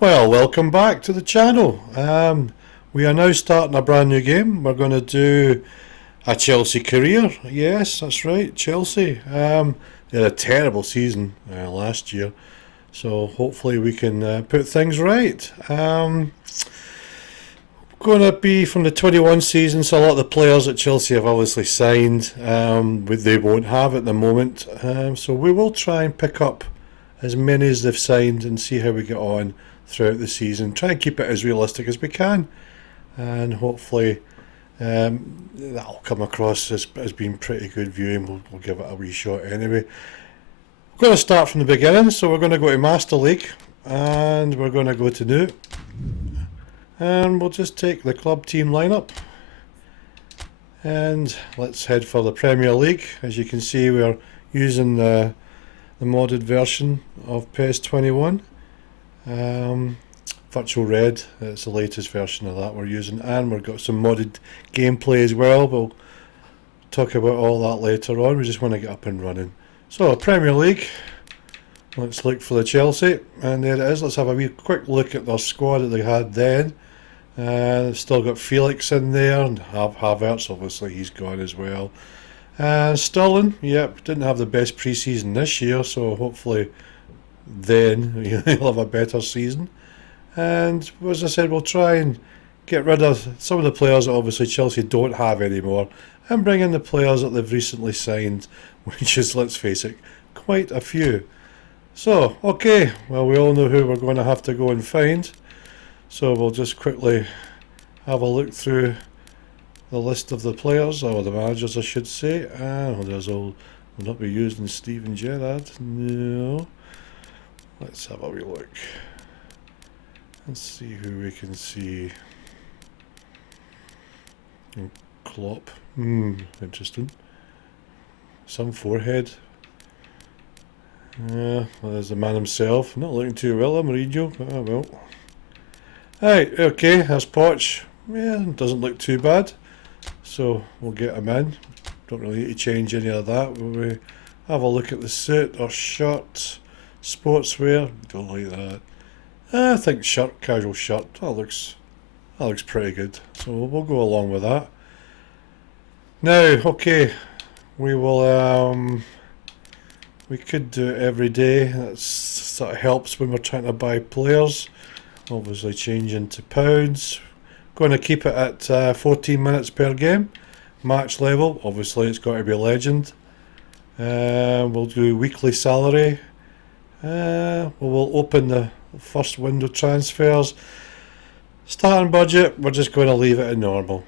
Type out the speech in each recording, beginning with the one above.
Well, welcome back to the channel. We are now starting a brand new game. We're going to do a Chelsea career. Yes, that's right, Chelsea. They had a terrible season last year, so hopefully we can put things right. Going to be from the 21 season, so a lot of the players that Chelsea have obviously signed, they won't have at the moment. So we will try and pick up as many as they've signed and see how we get on throughout the season. Try and keep it as realistic as we can, and hopefully that'll come across as being pretty good viewing. We'll give it a wee shot anyway. We're going to start from the beginning, so we're going to go to Master League and we're going to go to New, and we'll just take the club team lineup. And let's head for the Premier League. As you can see, we're using the modded version of PES 21. Virtual Red, it's the latest version of that we're using, and we've got some modded gameplay as well. We'll talk about all that later on. We just want to get up and running. So, Premier League, let's look for the Chelsea, and there it is. Let's have a wee quick look at their squad that they had then. Still got Felix in there, and Havertz, obviously he's gone as well. Sterling, yep, didn't have the best pre-season this year, so hopefully then he'll have a better season. And as I said, we'll try and get rid of some of the players that obviously Chelsea don't have anymore, and bring in the players that they've recently signed, which is, let's face it, quite a few. So, okay, well, we all know who we're going to have to go and find. So we'll just quickly have a look through the list of the players, or the managers I should say. There's all, we'll not be using Steven Gerrard, no. Let's have a wee look. Let's see who we can see. Klopp, interesting. Some forehead. Well, there's the man himself, not looking too well, Mauricio. Oh well. Right, okay, that's Poch. Yeah, doesn't look too bad. So we'll get him in. Don't really need to change any of that. We have a look at the suit or shirt, sportswear. Don't like that. I think shirt, casual shirt. That looks pretty good. So we'll go along with that. Now, okay, we will. We could do it every day. That sort of helps when we're trying to buy players. Obviously changing to pounds. Going to keep it at 14 minutes per game. Match level, obviously it's got to be a legend. We'll do weekly salary. We'll open the first window transfers. Starting budget, we're just going to leave it at normal.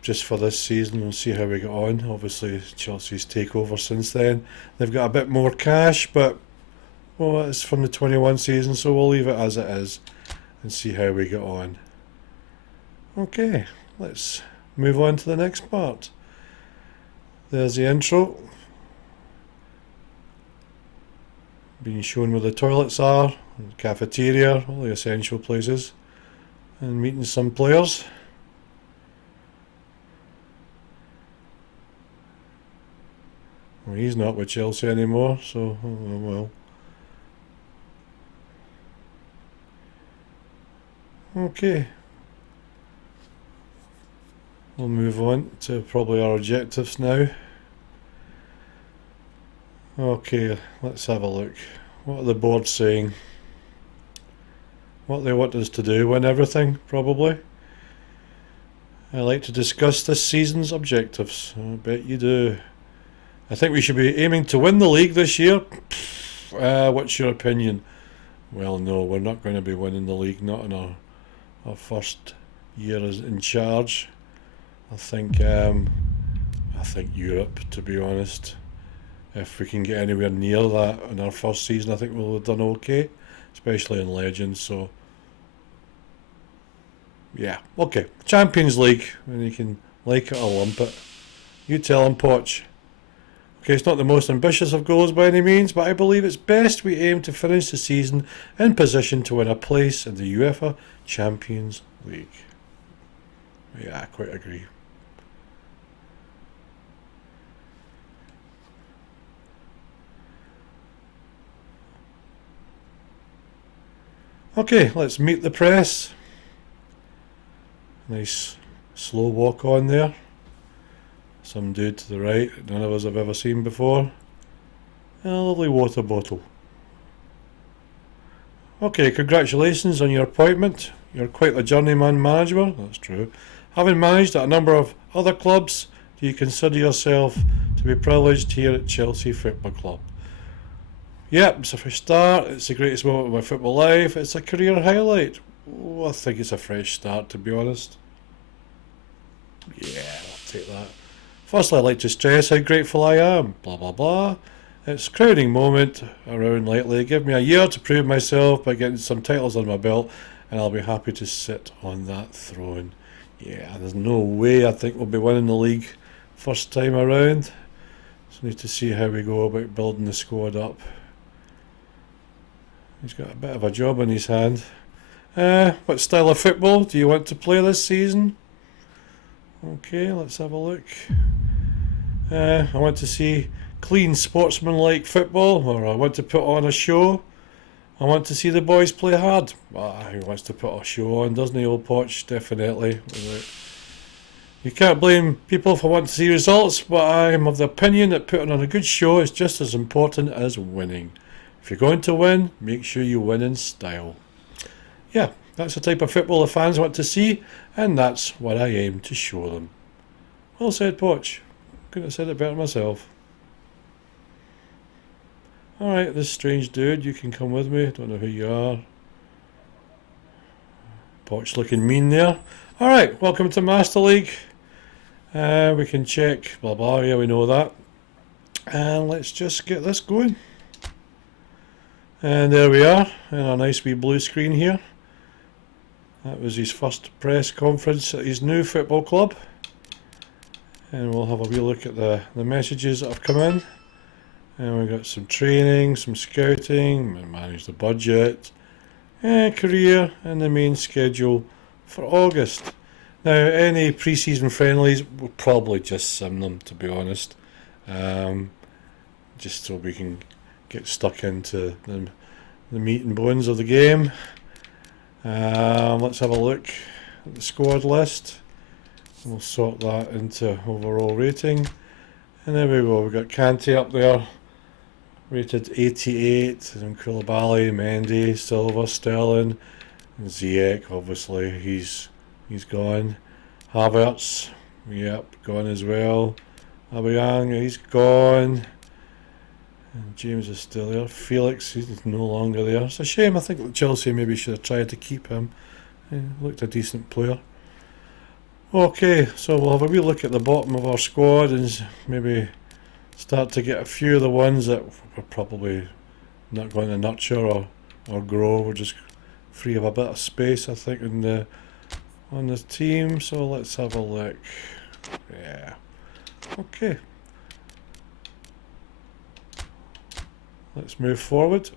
Just for this season, we'll see how we get on. Obviously Chelsea's takeover since then. They've got a bit more cash, but well, it's from the 21 season, so we'll leave it as it is and see how we get on. Okay, let's move on to the next part. There's the intro. Being shown where the toilets are, the cafeteria, all the essential places, and meeting some players. Well, he's not with Chelsea anymore, so oh well. Okay. We'll move on to probably our objectives now. Okay, let's have a look. What are the boards saying? What they want us to do, win everything, probably. I like to discuss this season's objectives. I bet you do. I think we should be aiming to win the league this year. What's your opinion? Well, no, we're not going to be winning the league, not in our first year as in charge. I think Europe, to be honest. If we can get anywhere near that in our first season, I think we'll have done okay, especially in Legends. So, yeah, okay. Champions League, and you can like it or lump it. You tell him, Poch. Okay, it's not the most ambitious of goals by any means, but I believe it's best we aim to finish the season in position to win a place in the UEFA Champions League. Yeah, I quite agree. Okay, let's meet the press. Nice slow walk on there. Some dude to the right, none of us have ever seen before. And a lovely water bottle. Okay, congratulations on your appointment. You're quite the journeyman manager, that's true. Having managed at a number of other clubs, do you consider yourself to be privileged here at Chelsea Football Club? Yep, it's a fresh start, it's the greatest moment of my football life, it's a career highlight. Oh, I think it's a fresh start, to be honest. Yeah, I'll take that. Firstly, I'd like to stress how grateful I am, blah blah blah. It's a crowning moment around lately. Give me a year to prove myself by getting some titles on my belt, and I'll be happy to sit on that throne. Yeah, there's no way I think we'll be winning the league first time around. Just need to see how we go about building the squad up. He's got a bit of a job in his hand. What style of football do you want to play this season? Okay, let's have a look. I want to see clean sportsmanlike football, or I want to put on a show. I want to see the boys play hard. He wants to put a show on, doesn't he, old Poch? Definitely. You can't blame people for wanting to see results, but I'm of the opinion that putting on a good show is just as important as winning. If you're going to win, make sure you win in style. Yeah, that's the type of football the fans want to see, and that's what I aim to show them. Well said, Poch. Couldn't have said it better myself. Alright, this strange dude, you can come with me. Don't know who you are. Poch looking mean there. Alright, welcome to Master League. We can check blah blah, yeah, we know that. And let's just get this going. And there we are, in a nice wee blue screen here. That was his first press conference at his new football club. And we'll have a wee look at the messages that have come in. And we've got some training, some scouting, manage the budget, career, and the main schedule for August. Now, any pre-season friendlies, we'll probably just sim them, to be honest. Just so we can get stuck into the meat and bones of the game. Let's have a look at the squad list. We'll sort that into overall rating. And there we go, we've got Kante up there, rated 88, and Koulibaly, Mendy, Silva, Sterling, and Ziyech, obviously, he's gone. Havertz, yep, gone as well. Aubameyang, he's gone. And James is still there. Felix, he's no longer there. It's a shame, I think that Chelsea maybe should have tried to keep him. He looked a decent player. Okay, so we'll have a wee look at the bottom of our squad and maybe start to get a few of the ones that we're probably not going to nurture or grow. We're just free of a bit of space, I think, on the team. So let's have a look. Yeah. Okay. Let's move forward.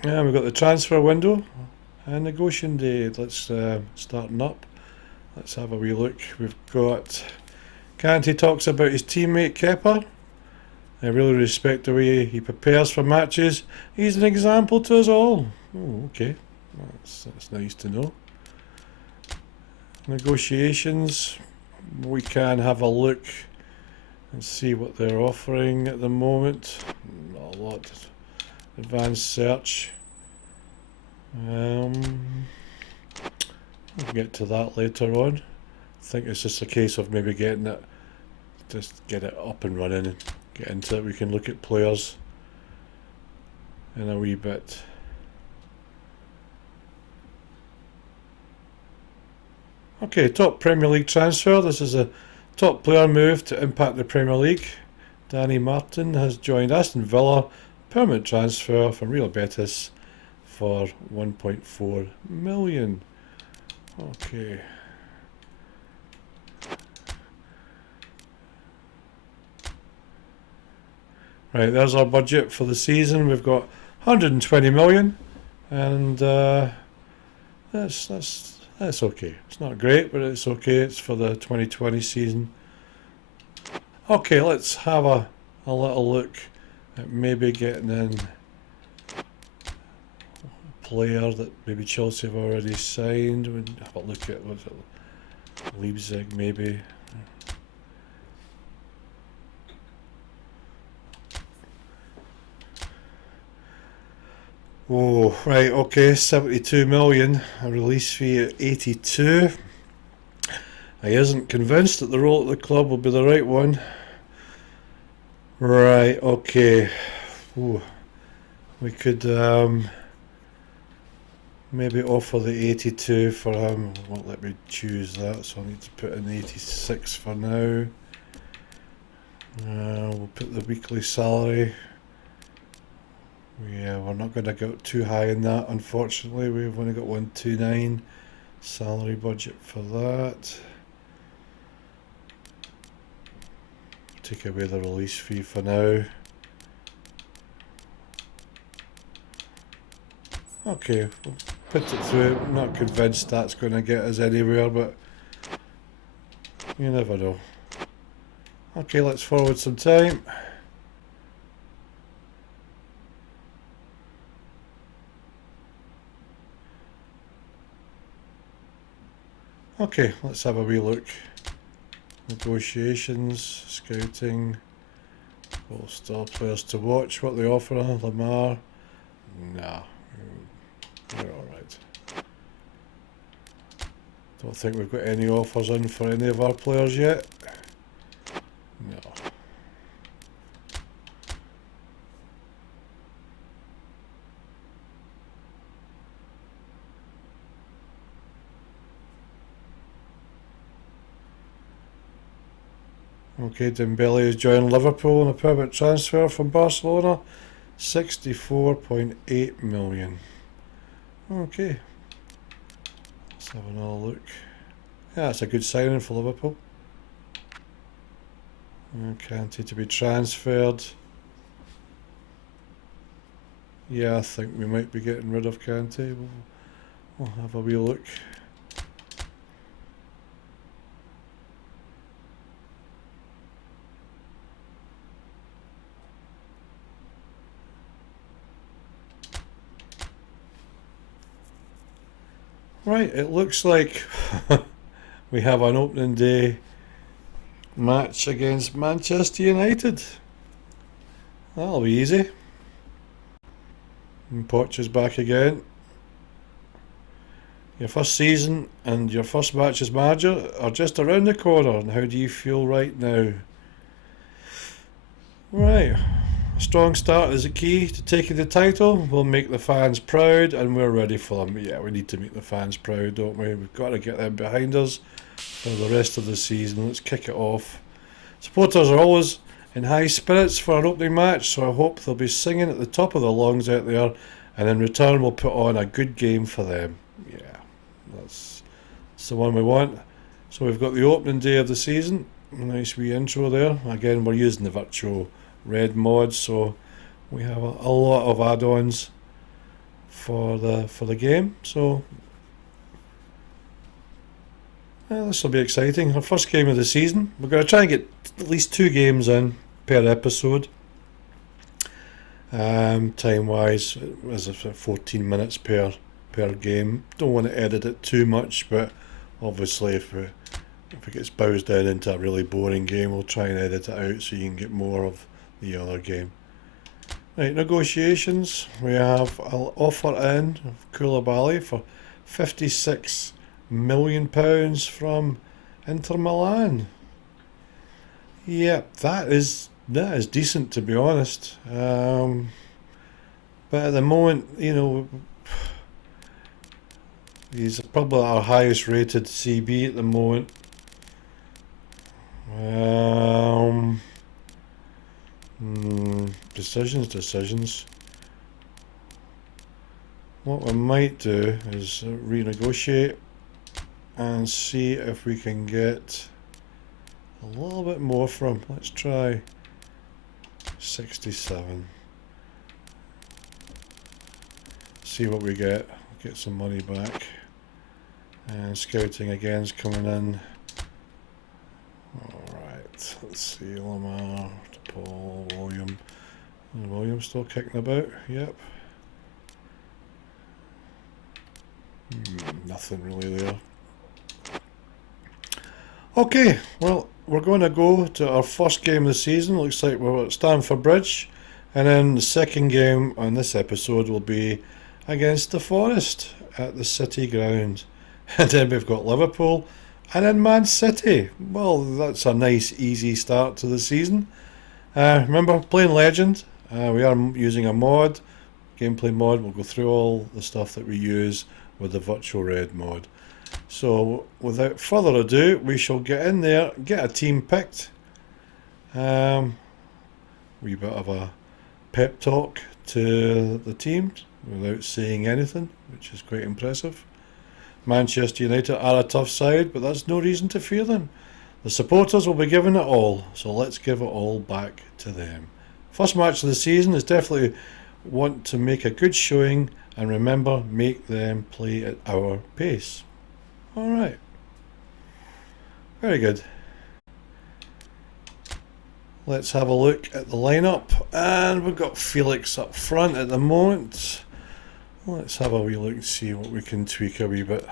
And we've got the transfer window and negotiation day. Let's starting up. Let's have a wee look. We've got Kante talks about his teammate Kepa. I really respect the way he prepares for matches. He's an example to us all. Oh, okay. That's nice to know. Negotiations. We can have a look and see what they're offering at the moment. Not a lot. Advanced search. We'll get to that later on. I think it's just a case of maybe getting it, just get it up and running and get into it. We can look at players in a wee bit. Okay, top Premier League transfer. This is a top player move to impact the Premier League. Danny Martin has joined Aston Villa, permanent transfer from Real Betis for 1.4 million. Okay. Right, there's our budget for the season. We've got 120 million, and that's okay. It's not great, but it's okay. It's for the 2020 season. Okay, let's have a little look at maybe getting in player that maybe Chelsea have already signed. We'll have a look at what's it, Leipzig maybe. Oh, right, okay, 72 million, a release fee at 82. I isn't convinced that the role at the club will be the right one. Right, okay. Ooh, we could maybe offer the 82 for him. Won't let me choose that, so I need to put in 86 for now. We'll put the weekly salary. Yeah, we're not going to go too high in that, unfortunately. We've only got 129 salary budget for that. Take away the release fee for now. Okay, we'll put it through. I'm not convinced that's going to get us anywhere, but you never know. Okay, let's forward some time. Okay, let's have a wee look. Negotiations, scouting, all star players to watch. What they offer, Lamar. Nah, we're alright. Don't think we've got any offers in for any of our players yet. No. Okay, Dembele has joined Liverpool on a permanent transfer from Barcelona. 64.8 million. Okay. Let's have another look. Yeah, it's a good signing for Liverpool. Kante to be transferred. Yeah, I think we might be getting rid of Kante. We'll have a wee look. Right, it looks like we have an opening day match against Manchester United. That'll be easy. And Poch is back again. Your first season and your first match as manager are just around the corner. And how do you feel right now? Right. A strong start is the key to taking the title. We'll make the fans proud and we're ready for them. Yeah, we need to make the fans proud, don't we? We've got to get them behind us for the rest of the season. Let's kick it off. Supporters are always in high spirits for an opening match, so I hope they'll be singing at the top of their lungs out there, and in return we'll put on a good game for them. Yeah, that's the one we want. So we've got the opening day of the season. Nice wee intro there. Again, we're using the virtual red mod, so we have a lot of add-ons for the game. So this will be exciting. Our first game of the season. We're going to try and get at least 2 games in per episode. Time-wise, as if 14 minutes per game. Don't want to edit it too much, but obviously if it gets bowsed down into a really boring game, we'll try and edit it out so you can get more of the other game. Right, negotiations. We have an offer in of Koulibaly for £56 million from Inter Milan. Yep, that is decent, to be honest. But at the moment, you know, he's probably our highest rated CB at the moment. Decisions. What we might do is renegotiate and see if we can get a little bit more from. Let's try 67. See what we get. Get some money back. And scouting again is coming in. Alright, let's see. Lamar, Paul, William. William still kicking about. Yep. Nothing really there. Okay, well, we're going to go to our first game of the season. Looks like we're at Stamford Bridge. And then the second game on this episode will be against the Forrest at the City Ground. And then we've got Liverpool and then Man City. Well, that's a nice, easy start to the season. Remember, playing Legend. We are using a mod, gameplay mod. We'll go through all the stuff that we use with the Virtual Red mod. So, without further ado, we shall get in there, get a team picked. Wee bit of a pep talk to the team without saying anything, which is quite impressive. Manchester United are a tough side, but that's no reason to fear them. The supporters will be giving it all, so let's give it all back to them. First match of the season is definitely want to make a good showing, and remember, make them play at our pace. Alright. Very good. Let's have a look at the lineup, and we've got Felix up front at the moment. Let's have a wee look and see what we can tweak a wee bit.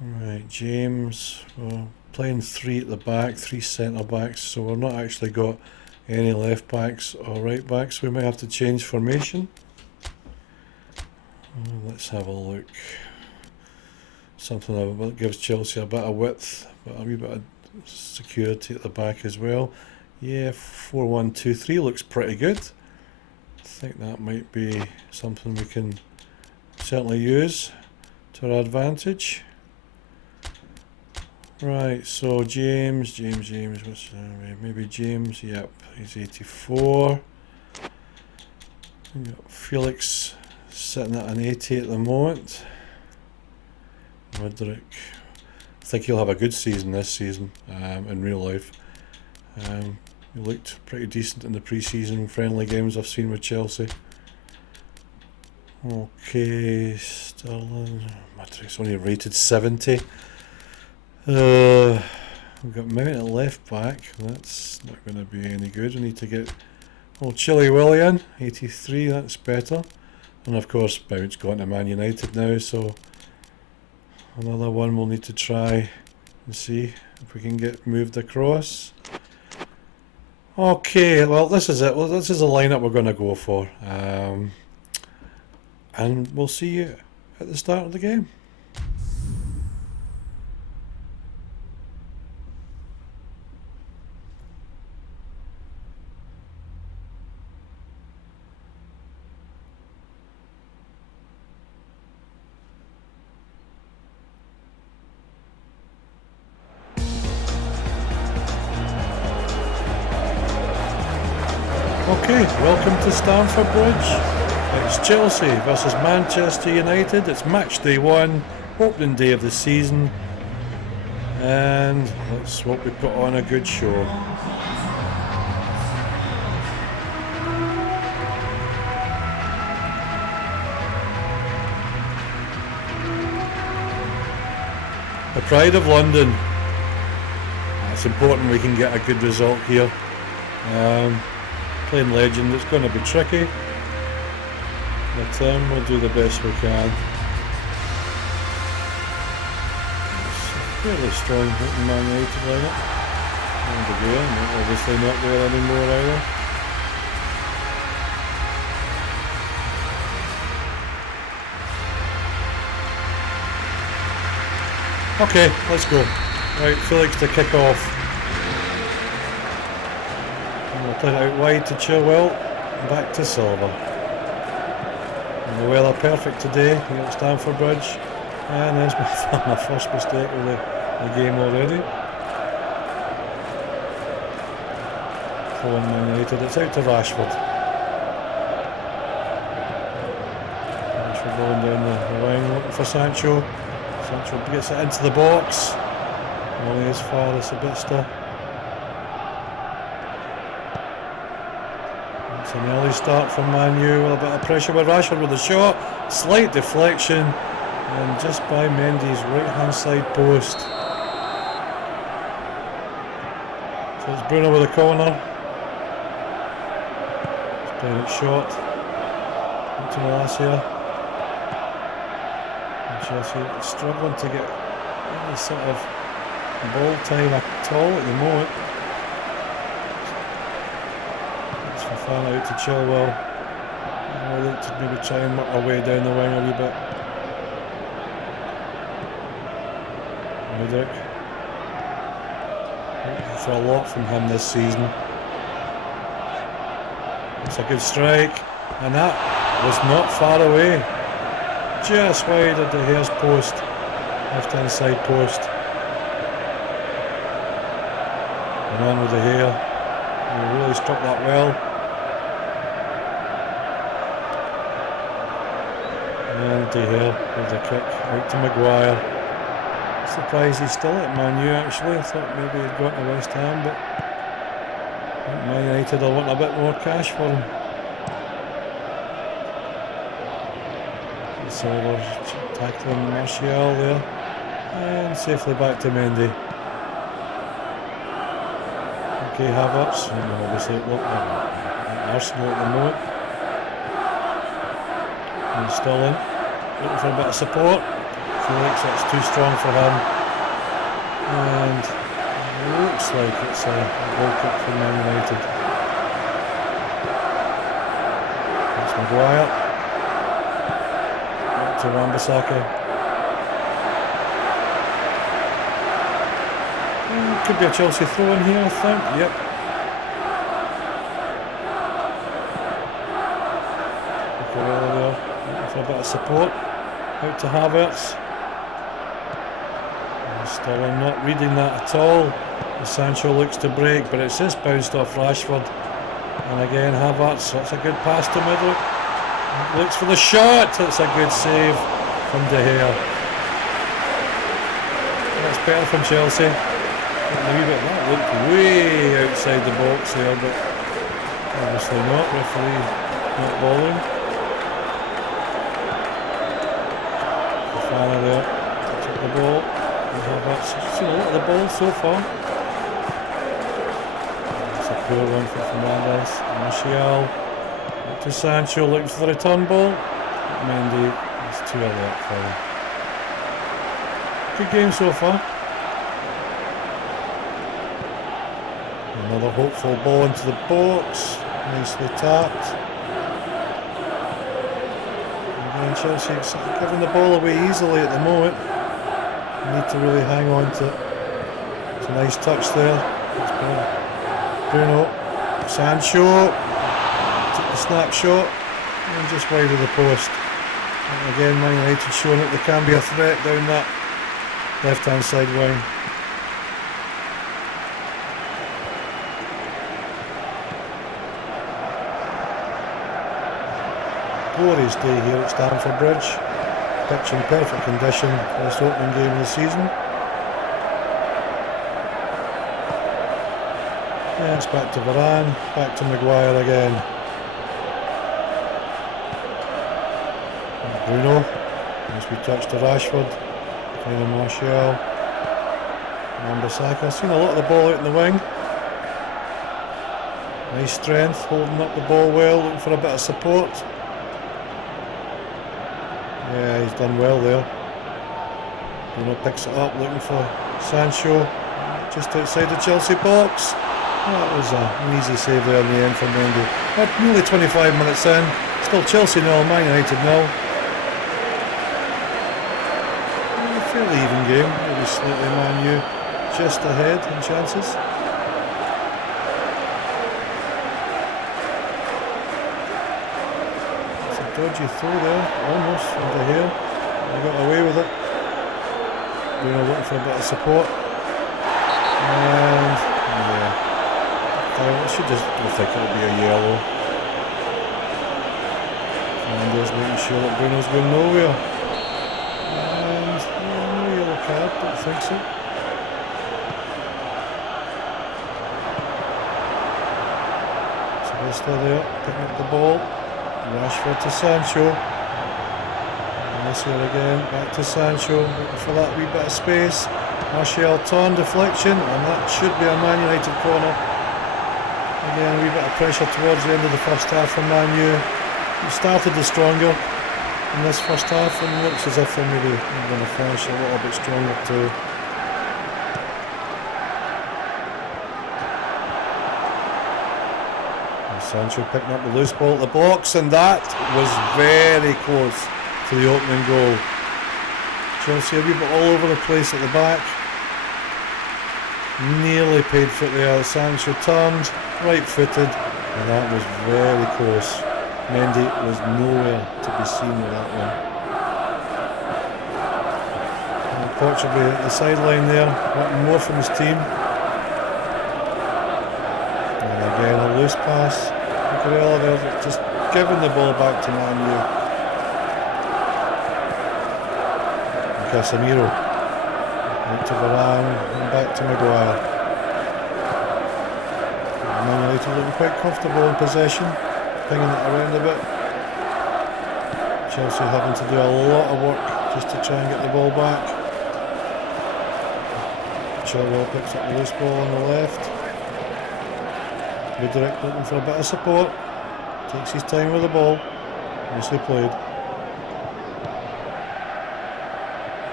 Right, James, we're playing 3 at the back, 3 centre backs, so we're not actually got any left backs or right backs. We might have to change formation. Let's have a look. Something that gives Chelsea a bit of width, but a wee bit of security at the back as well. Yeah, 4-1-2-3 looks pretty good. I think that might be something we can certainly use to our advantage. Right, so James, what's maybe James, yep, he's 84. We've got Felix sitting at an 80 at the moment. Mudrick, I think he'll have a good season this season in real life. He looked pretty decent in the pre-season friendly games I've seen with Chelsea. Okay, Sterling, Mudrick's only rated 70. We've got Mount at left back. That's not going to be any good. We need to get Chilly Willy in, 83. That's better. And of course, Mount's gone to Man United now, so another one we'll need to try and see if we can get moved across. Okay, well this is it. Well, this is the lineup we're going to go for, and we'll see you at the start of the game. Okay, welcome to Stamford Bridge. It's Chelsea versus Manchester United. It's match day 1, opening day of the season, and let's hope we put on a good show. The pride of London. It's important we can get a good result here. Playing Legend, it's going to be tricky, but we'll do the best we can. It's a fairly strong Man United lineup. And again, obviously not there anymore either. Okay, let's go. Right, Felix to kick off. We'll play it out wide to Chilwell, back to Silva. And the weather perfect today here at Stamford Bridge, and there's my first mistake of the game already. Pulling Man United, it's out to Rashford. Rashford going down the line looking for Sancho. Sancho gets it into the box, only as far as a bit still. It's an early start from Man U with a bit of pressure with Rashford with the shot, slight deflection, and just by Mendy's right hand side post. So it's Bruno with the corner. He's playing it short. Up to Malacia. Chelsea struggling to get any sort of ball time at all at the moment. It's Fofana out to Chilwell. We'll look to maybe try and work our way down the wing a wee bit. Mudrik. Looking for a lot from him this season. It's a good strike, and that was not far away. Just wide of the Hare's post, left hand side post. And on with the Hare. He really struck that well. And De Gea with the kick out to Maguire. Surprised he's still at Man U actually. I thought maybe he'd gone to West Ham, but Man United will want a bit more cash for him. So we're tackling Martial there. And safely back to Mendy. Okay, Havertz. And obviously look at Arsenal at the moment. And Sterling looking for a bit of support. Felix, that's too strong for him. And it looks like it's a goal kick for Man United. That's Maguire. Back to Wan-Bissaka. Could be a Chelsea throw in here, I think. Yep. Cucurella there, looking for a bit of support. Out to Havertz. Sterling not reading that at all. Sancho looks to break, but it's just bounced off Rashford. And again, Havertz. That's a good pass to Mudrik. Looks for the shot. That's a good save from De Gea. That's better from Chelsea. That looked way outside the box there, but obviously not. Referee not bowling. Fofana there, took the ball. Havertz, seen a lot of the ball so far. It's a poor one for Fernandes. Martial to Sancho, looking for the return ball. Mendy is too alert for him. Good game so far. Another hopeful ball into the box, nicely tapped. And Chelsea giving the ball away easily at the moment. Need to really hang on to it. It's a nice touch there. Bruno, Sancho, took the snapshot and just wide of the post. And again, Man United showing that they can be a threat down that left hand side wing. Glorious day here at Stamford Bridge. Pitch in perfect condition for this opening game of the season. Yeah, it's back to Varane, back to Maguire again. And Bruno, as we touch to Rashford, final Martial, Wan-Bissaka. Seen a lot of the ball out in the wing. Nice strength, holding up the ball well, looking for a bit of support. Yeah, he's done well there. Bruno picks it up, looking for Sancho, just outside the Chelsea box. That was an easy save there in the end from Mendy. But nearly 25 minutes in, still Chelsea 0, Man United 0. A fairly even game, maybe slightly Man U just ahead in chances. Dodgy throw there, almost from De Gea. They got away with it. Bruno looking for a bit of support. And yeah, I should just think it'll be a yellow. Fernandes making sure that Bruno's going nowhere. And yeah, no yellow card, don't think so. So they're still there, picking up the ball. Rashford to Sancho. Nice here again, back to Sancho, looking for that wee bit of space. Martial turn, deflection, and that should be a Man United corner. Again, a wee bit of pressure towards the end of the first half from Man U. We started the stronger, in this first half, and looks as if they're maybe going to finish a little bit stronger too. Sancho picking up the loose ball at the box, and that was very close to the opening goal. Chelsea a wee bit all over the place at the back. Nearly paid foot there. Sancho turned, right footed, and that was very close. Mendy was nowhere to be seen with that one. And Portugal at the sideline there, wanting more from his team. And again a loose pass. They're just giving the ball back to Man U. Casemiro out to Varane and back to Maguire. Man United looking quite comfortable in possession, pinging it around a bit. Chelsea having to do a lot of work just to try and get the ball back. Chilwell picks up the loose ball on the left. Ludwig looking for a bit of support. Takes his time with the ball. Nicely played.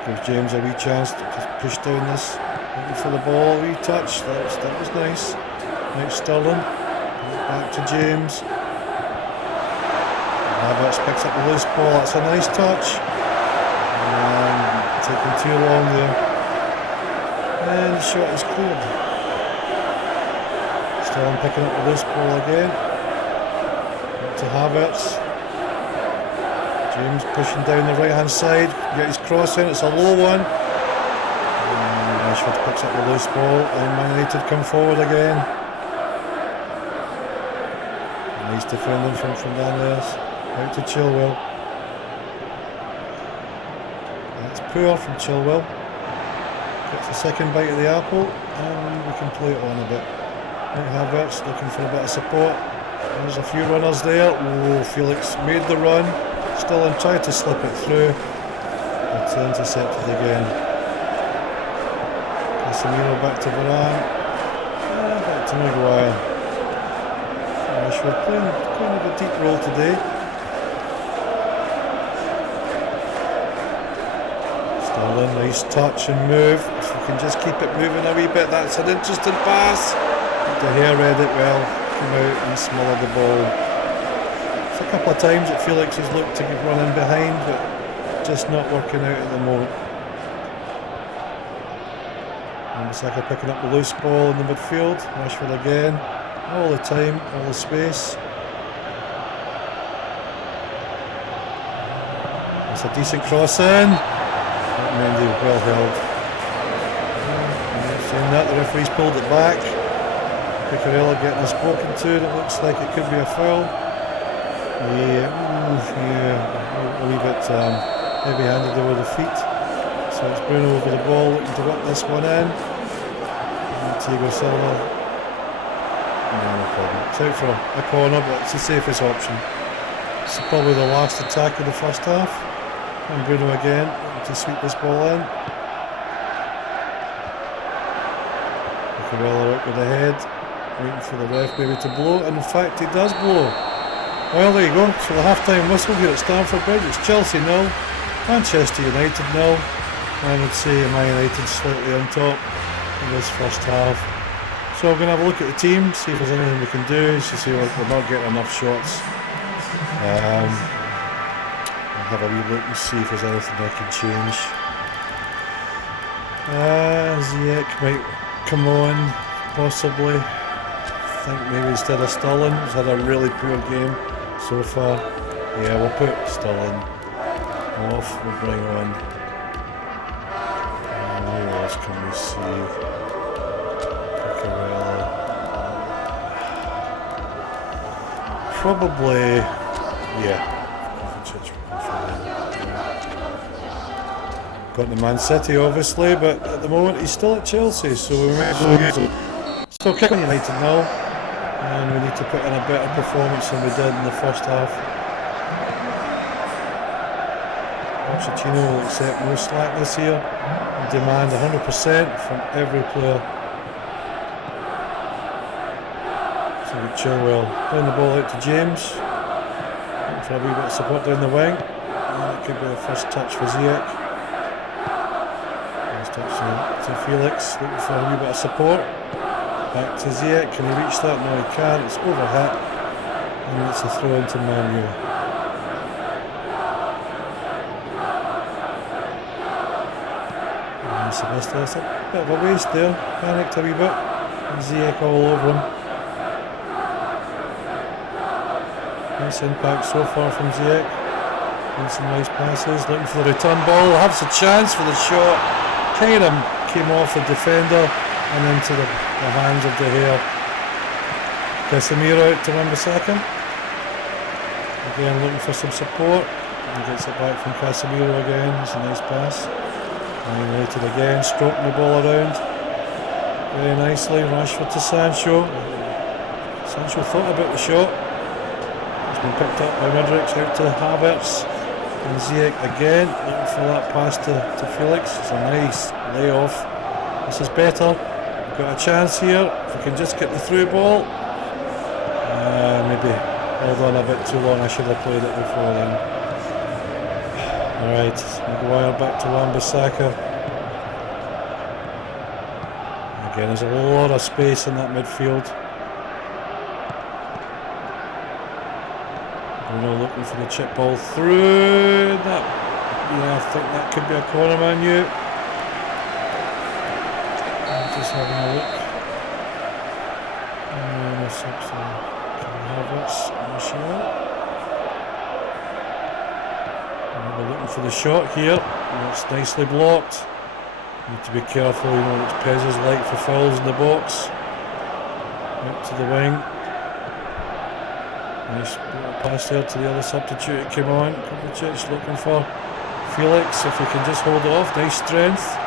Gives James a wee chance to just push down this. Looking for the ball. Wee touch. That was nice. Now Sterling. Back to James. Havertz picks up the loose ball. That's a nice touch. And taking too long there. And the shot is cleared. Sterling picking up the loose ball again. Up to Havertz. James pushing down the right hand side. Get his cross in. It's a low one. And Rashford picks up the loose ball. And Man United come forward again. Nice defending from Fernandes. Out to Chilwell. That's poor from Chilwell. Gets the second bite of the apple. And we can play it on a bit. Havertz looking for a bit of support. There's a few runners there. Oh, Felix made the run. Still tried to slip it through, but intercepted again. Casemiro back to Varane. Back to Maguire. Rashford playing kind of a deep role today. Sterling, nice touch and move. If we can just keep it moving a wee bit, that's an interesting pass. De Gea read it well, came out and smothered the ball. It's a couple of times that Felix has looked to run in behind, but just not working out at the moment. And Bissaka picking up the loose ball in the midfield. Rashford again, all the time, all the space. It's a decent cross in. Mendy well held. Saying that, the referee's pulled it back. Cucurella getting spoken to, and it looks like it could be a foul. Yeah, a wee bit heavy-handed over the feet. So it's Bruno over the ball, looking to whip this one in. And Thiago Silva. No problem. It's out for a corner, but it's the safest option. It's probably the last attack of the first half. And Bruno again, looking to sweep this ball in. Cucurella out with the head. Waiting for the ref maybe to blow, and in fact he does blow. Well, there you go. So the half-time whistle here at Stamford Bridge. It's Chelsea 0, Manchester United 0. I would say Man United slightly on top in this first half. So we're going to have a look at the team, see if there's anything we can do. So see we're not getting enough shots. I'll have a wee look and see if there's anything I can change. Ziyech might come on, possibly. I think maybe instead of Sterling, who's had a really poor game so far. Yeah, we'll put Sterling off, we'll bring on. Who else can we see? Cucurella. Probably, yeah. Got the Man City obviously, but at the moment he's still at Chelsea, so we might as well. So kicking United now, and we need to put in a better performance than we did in the first half. Pochettino will accept no slack this year and demand 100% from every player. So Chilwell playing the ball out to James, looking for a wee bit of support down the wing. That could be the first touch for Ziyech. First touch to Felix, looking for a wee bit of support. Back to Ziyech, can he reach that? No, he can't, it's overhit. And it's a throw into Manu. And Sebastian, that's a bit of a waste there, panicked a wee bit. And Ziyech all over him. Nice impact so far from Ziyech. Made some nice passes, looking for the return ball, has a chance for the shot. Kind of came off the defender and into the hands of De Gea. Casemiro out to Wan-Bissaka. Again looking for some support. And gets it back from Casemiro again. It's a nice pass. Man United again, stroking the ball around. Very nicely. Rashford to Sancho. Sancho thought about the shot. It's been picked up by Mudryk out to Havertz. And Ziyech again looking for that pass to Felix. It's a nice layoff. This is better. We've got a chance here. If we can just get the through ball. Maybe hold on a bit too long. I should have played it before then. Alright, Maguire back to Wan-Bissaka. Again, there's a lot of space in that midfield. Bruno looking for the chip ball through. That, yeah, I think that could be a corner, Manu. Just having a look. Havertz on the shot. We're looking for the shot here. It's nicely blocked. Need to be careful, you know what Pez is like for fouls in the box. Out to the wing. Nice pass there to the other substitute. It came on. Kovacic looking for Felix. If he can just hold it off. Nice strength.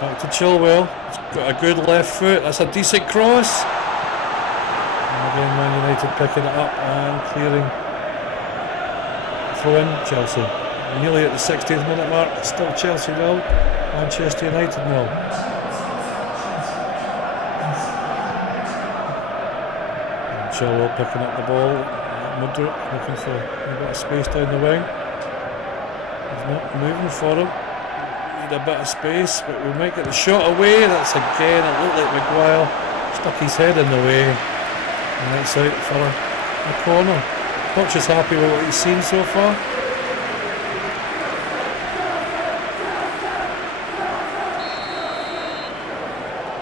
Back to Chilwell. He's got a good left foot. That's a decent cross. And again, Man United picking it up and clearing. Throw in Chelsea. Nearly at the 16th minute mark. Still Chelsea 0. Manchester United 0. Chilwell picking up the ball. Mudryk looking for a bit of space down the wing. He's not moving for him. Need a bit of space, but we might get the shot away. That's again, it looked like Maguire stuck his head in the way. And it's out for a corner. Poch is happy with what he's seen so far.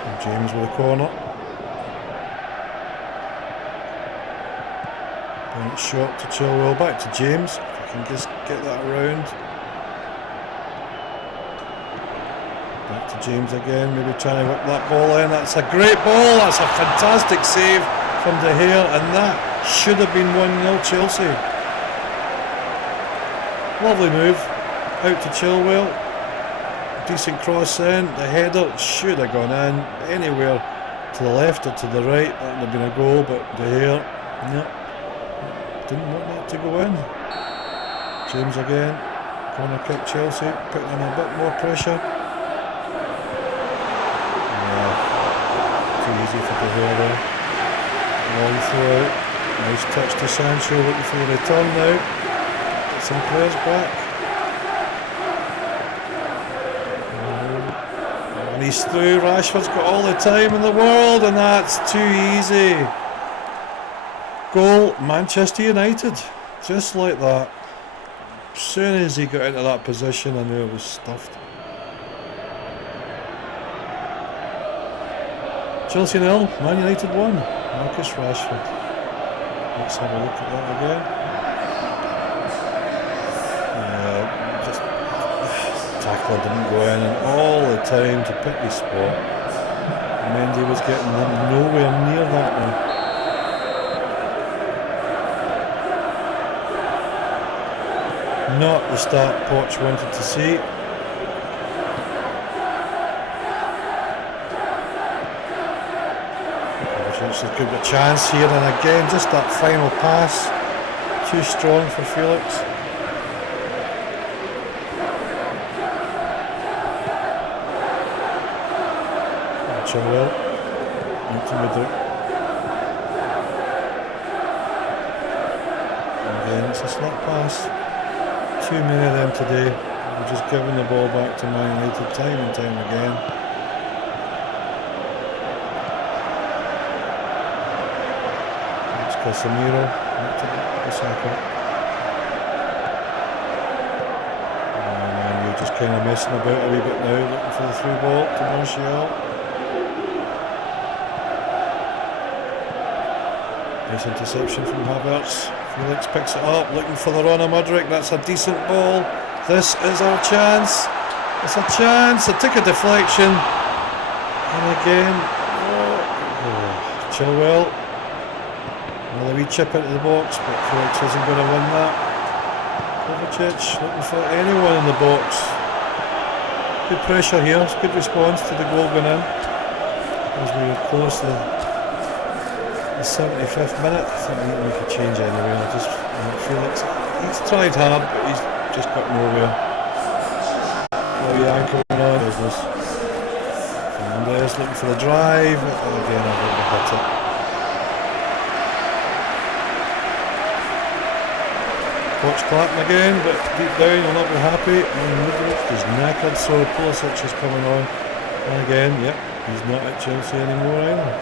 And James with a corner. Shot to Chilwell, back to James. If we can just get that around. Back to James again, maybe trying to whip that ball in. That's a great ball, that's a fantastic save from De Gea, and that should have been 1-0 Chelsea. Lovely move, out to Chilwell. Decent cross in, the header should have gone in anywhere to the left or to the right. That would have been a goal, but De Gea, no. Didn't want that to go in. James again. Corner kick Chelsea. Putting in a bit more pressure. Yeah. Too easy for De Gea there. Long throw out. Nice touch to Sancho. Looking for the return now. Get some players back. And he's through. Rashford's got all the time in the world, and that's too easy. Goal, Manchester United, just like that. As soon as he got into that position, I knew it was stuffed. Chelsea 0, Man United 1. Marcus Rashford. Let's have a look at that again. Just tackler didn't go in, and all the time to pick his spot. Mendy was getting them nowhere near that one. Not the start Poch wanted to see. There's a good chance here, and again just that final pass, too strong for Felix. Chilwell into Mudryk. Again it's a slot pass. too many of them today. We're just giving the ball back to Man United time and time again. It's Casemiro, not to Osaka. And you're just kind of messing about a wee bit now, looking for the through ball to Martial. Nice interception from Havertz. Felix picks it up, looking for the run of Mudryk. That's a decent ball. This is our chance. It's a chance. It took a deflection. And again, Chilwell. Another wee chip into the box, but Felix isn't going to win that. Kovacic looking for anyone in the box. Good pressure here. It's good response to the goal going in. As we were close to the 75th minute. I think we need to make a change anyway. I just Felix, he's tried hard, but he's just got nowhere. Young coming on. Business. Fernandez looking for the drive. And again, I've overhit it. Poch clapping again, but deep down will not be happy. And Mudryk is knackered, so Pulisic is coming on. And again, yep, he's not at Chelsea anymore either.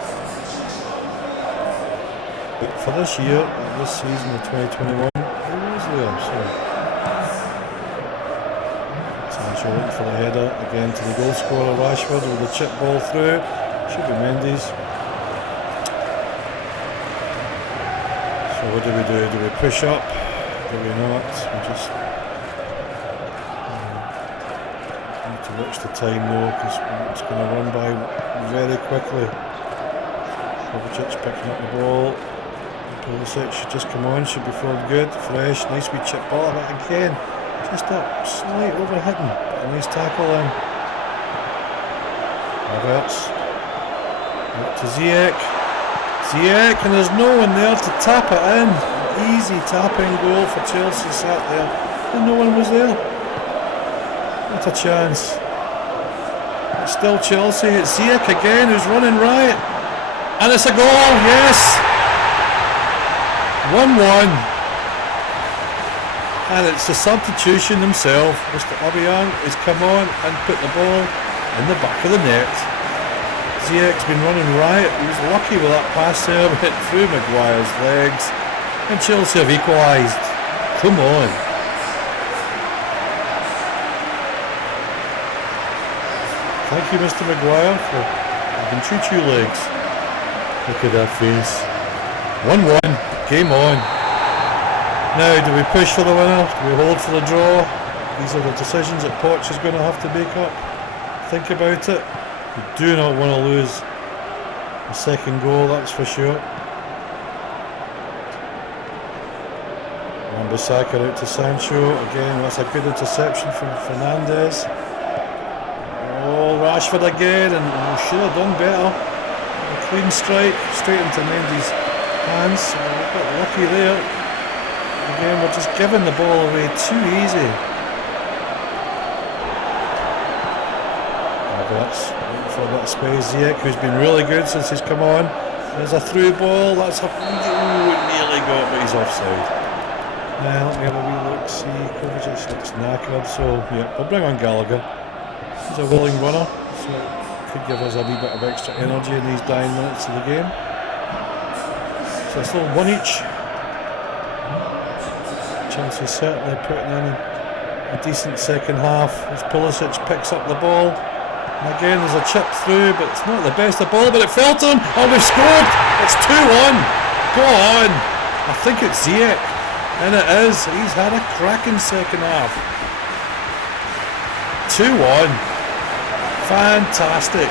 But for this year, this season of 2021, he was there. So Sancho looking for the header again to the goal scorer Rashford with the chip ball through. Should be Mendy's. So what do? Do we push up? Do we not? We just need to watch the time though, because it's going to run by very quickly. Kovacic picking up the ball. Pulisic should just come on, should be feeling good, fresh, nice wee chip ball, but again, just a slight overhitting, but a nice tackle in. Havertz, up to Ziyech, and there's no one there to tap it in. Easy tapping goal for Chelsea sat there, and no one was there. What a chance. It's still Chelsea, it's Ziyech again who's running riot, and it's a goal, yes! 1-1, and it's the substitution himself. Mr. Aubameyang has come on and put the ball in the back of the net. Ziyech's been running riot. He was lucky with that pass there, hit through Maguire's legs, and Chelsea have equalised. Come on. Thank you, Mr. Maguire, for having choo-choo legs. Look at that face. 1-1. Game on. Now, do we push for the winner? Do we hold for the draw? These are the decisions that Poch is going to have to make up. Think about it. We do not want to lose a second goal, that's for sure. Wan-Bissaka out to Sancho. Again, that's a good interception from Fernandez. Oh, Rashford again, and we should have done better. A clean strike, straight into Mendy's hands. So we got lucky there. Again, we're just giving the ball away too easy. That's looking for a bit of space. Ziyech, who's been really good since he's come on. There's a through ball. That's a it nearly got, but he's offside. Now let me have a wee look. See, Kovacic looks knackered. So yeah, we'll bring on Gallagher. He's a willing runner, so it could give us a wee bit of extra energy in these dying minutes of the game. So it's still one each. Chelsea certainly putting in a decent second half as Pulisic picks up the ball. And again, there's a chip through, but it's not the best of ball, but it fell to him. Oh, we've scored! It's 2-1. Go on. I think it's Ziyech. And it is. He's had a cracking second half. 2-1. Fantastic.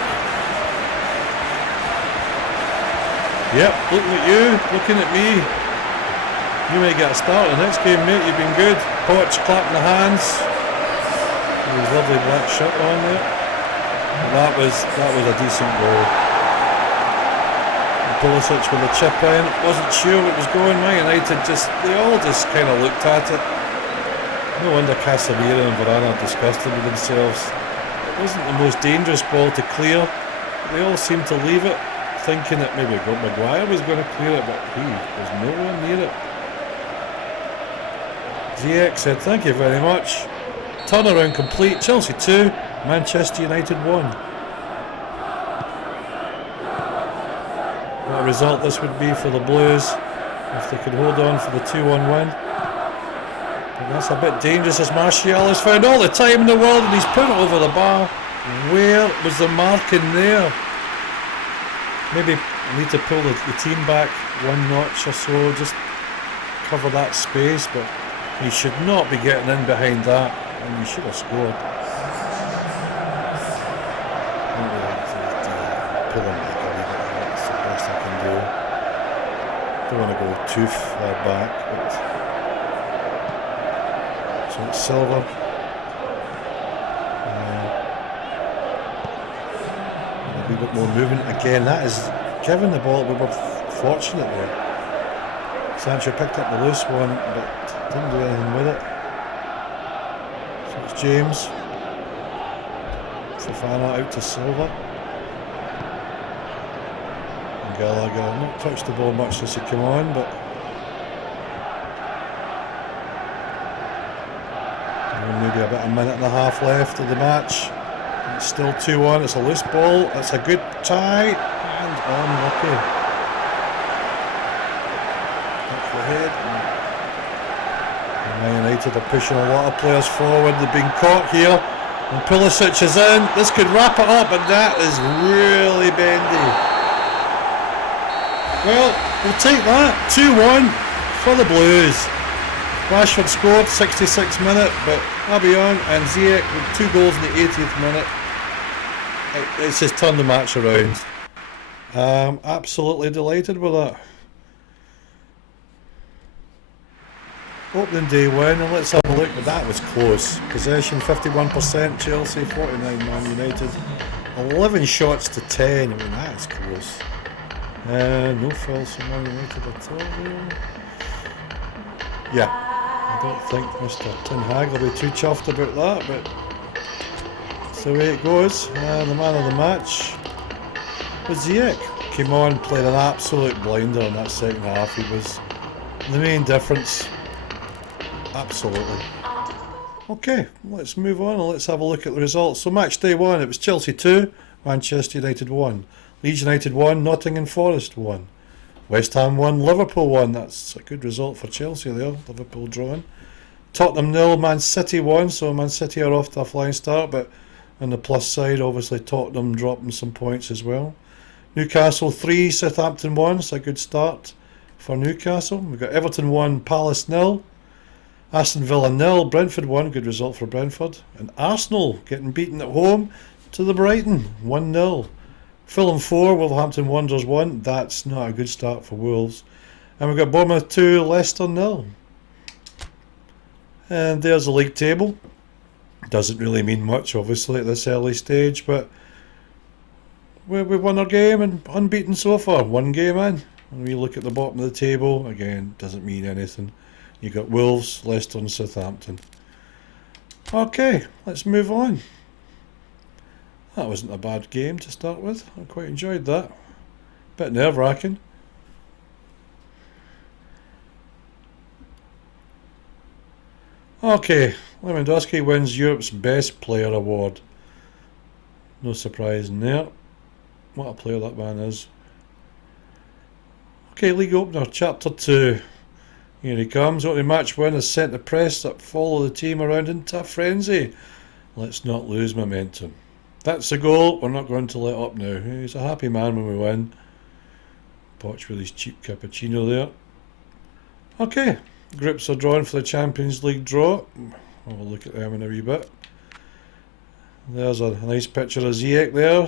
Yep, looking at you, looking at me. You may get a start in the next game, mate. You've been good. Poch clapping the hands. With his lovely black shirt on there. That was a decent goal. Pulisic with the chip in. Wasn't sure what was going. Man United they all just kind of looked at it. No wonder Casemiro and Varane are disgusted with themselves. It wasn't the most dangerous ball to clear. They all seemed to leave it, thinking that maybe Maguire was going to clear it, but he was nowhere near it. Ziyech said thank you very much. Turnaround complete. Chelsea 2, Manchester United 1. What a result this would be for the Blues if they could hold on for the 2-1 win. But that's a bit dangerous as Martial has found all the time in the world and he's put it over the bar. Where was the marking there? Maybe I need to pull the team back one notch or so, just cover that space, but he should not be getting in behind that, and he should have scored. Pull him back a wee bit, that's the best I can do. Don't want to go too far back, but so it's Silva. A wee bit more movement again. That is given the ball. We were fortunate there. Sancho picked up the loose one, but didn't do anything with it. So it's James. Fofana out to Silva. And Gallagher not touched the ball much as he came on, but maybe about a minute and a half left of the match. It's still 2-1. It's a loose ball. That's a good tie. And unlucky. Off the head. Man United are pushing a lot of players forward. They've been caught here. And Pulisic is in. This could wrap it up, but that is really bendy. Well, we'll take that. 2-1 for the Blues. Rashford scored 66th minute, but Aubameyang and Ziyech with 2 goals in the 80th minute. It's just turned the match around. Absolutely delighted with that. Opening day win, and let's have a look. But that was close. Possession 51% Chelsea, 49 Man United. 11 shots to 10. I mean, that is close. No fouls from Man United at all. Yeah, I don't think Mr. Ten Hag will be too chuffed about that, but that's the way it goes. The man of the match was Ziyech. Came on, played an absolute blinder in that second half. He was the main difference. Absolutely. Okay, let's move on and let's have a look at the results. So match day 1, it was Chelsea 2, Manchester United 1. Leeds United 1, Nottingham Forrest 1. West Ham 1, Liverpool 1. That's a good result for Chelsea there. Liverpool drawing. Tottenham 0, Man City 1. So Man City are off to a flying start, but on the plus side, obviously Tottenham dropping some points as well. Newcastle 3, Southampton 1. It's a good start for Newcastle. We've got Everton 1, Palace 0. Aston Villa 0, Brentford 1. Good result for Brentford. And Arsenal getting beaten at home to the Brighton 1-0. Fulham 4, Wolverhampton Wanderers 1. That's not a good start for Wolves. And we've got Bournemouth 2, Leicester 0. And there's the league table. Doesn't really mean much, obviously, at this early stage, but we've won our game and unbeaten so far. 1 game in. When we look at the bottom of the table, again, doesn't mean anything. You've got Wolves, Leicester and Southampton. Okay, let's move on. That wasn't a bad game to start with. I quite enjoyed that. Bit nerve-wracking. Okay, Lewandowski wins Europe's Best Player Award. No surprise in there. What a player that man is. Okay, league opener, chapter 2. Here he comes. Opening match win has sent the press that follow the team around into a frenzy. Let's not lose momentum. That's the goal. We're not going to let up now. He's a happy man when we win. Poch with his cheap cappuccino there. Okay, groups are drawn for the Champions League draw. Have a look at them in a wee bit. There's a nice picture of Ziyech there.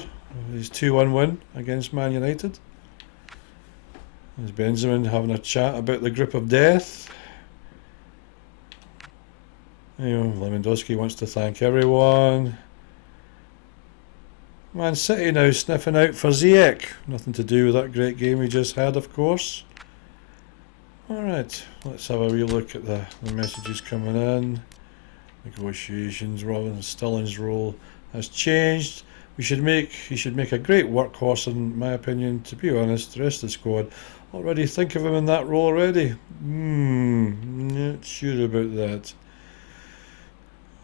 His 2-1 win against Man United. There's Benzema having a chat about the grip of death. Lewandowski wants to thank everyone. Man City now sniffing out for Ziyech. Nothing to do with that great game we just had, of course. Alright, let's have a wee look at the messages coming in. Negotiations, Robin Stilling's role has changed. He should make a great workhorse in my opinion. To be honest, the rest of the squad Already think of him in that role already. Not sure about that.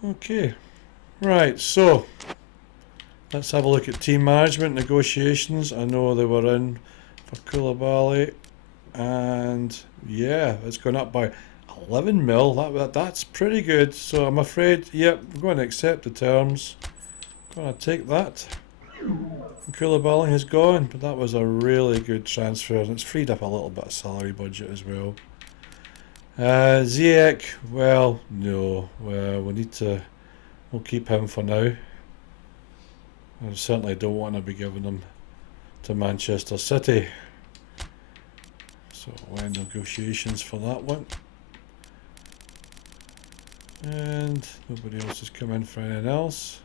Okay, right, so let's have a look at team management negotiations. I know they were in for Koulibaly, and yeah, it's gone up by 11 mil. That's pretty good. So I'm afraid, yep, I'm going to accept the terms. I'm going to take that. Koulibaly has gone, but that was a really good transfer, and it's freed up a little bit of salary budget as well. Ziyech, well, no, we'll keep him for now. I certainly don't want to be giving him to Manchester City. So we'll end negotiations for that one. And nobody else has come in for anything else.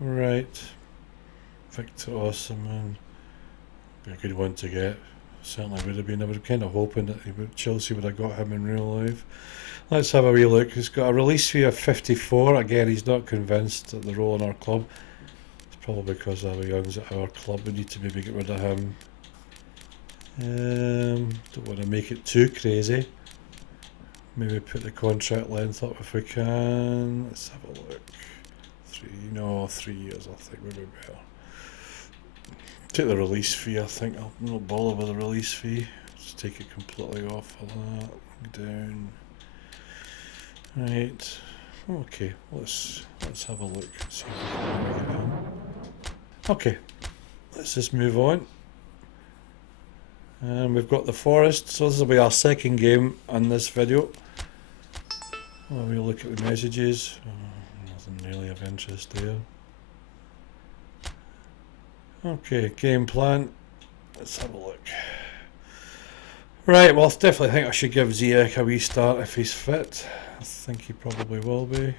Right. Victor Osimhen, be a good one to get. Certainly would have been. I was kind of hoping that Chelsea would have got him in real life. Let's have a wee look. He's got a release fee of 54. Again, he's not convinced at the role in our club. It's probably because Aubameyang's at our club. We need to maybe get rid of him. Don't want to make it too crazy. Maybe put the contract length up if we can. Let's have a look. 3 years I think would be better. Take the release fee, I think. I'll not bother with the release fee. Just take it completely off of that. Down. Right. Okay, let's have a look. See if we can make it in. Okay, let's just move on. And we've got the Forrest, so this will be our second game on this video. We'll look at the messages. Nothing really of interest there. Okay, game plan. Let's have a look. Right, well, I definitely think I should give Ziyech a wee start if he's fit. I think he probably will be.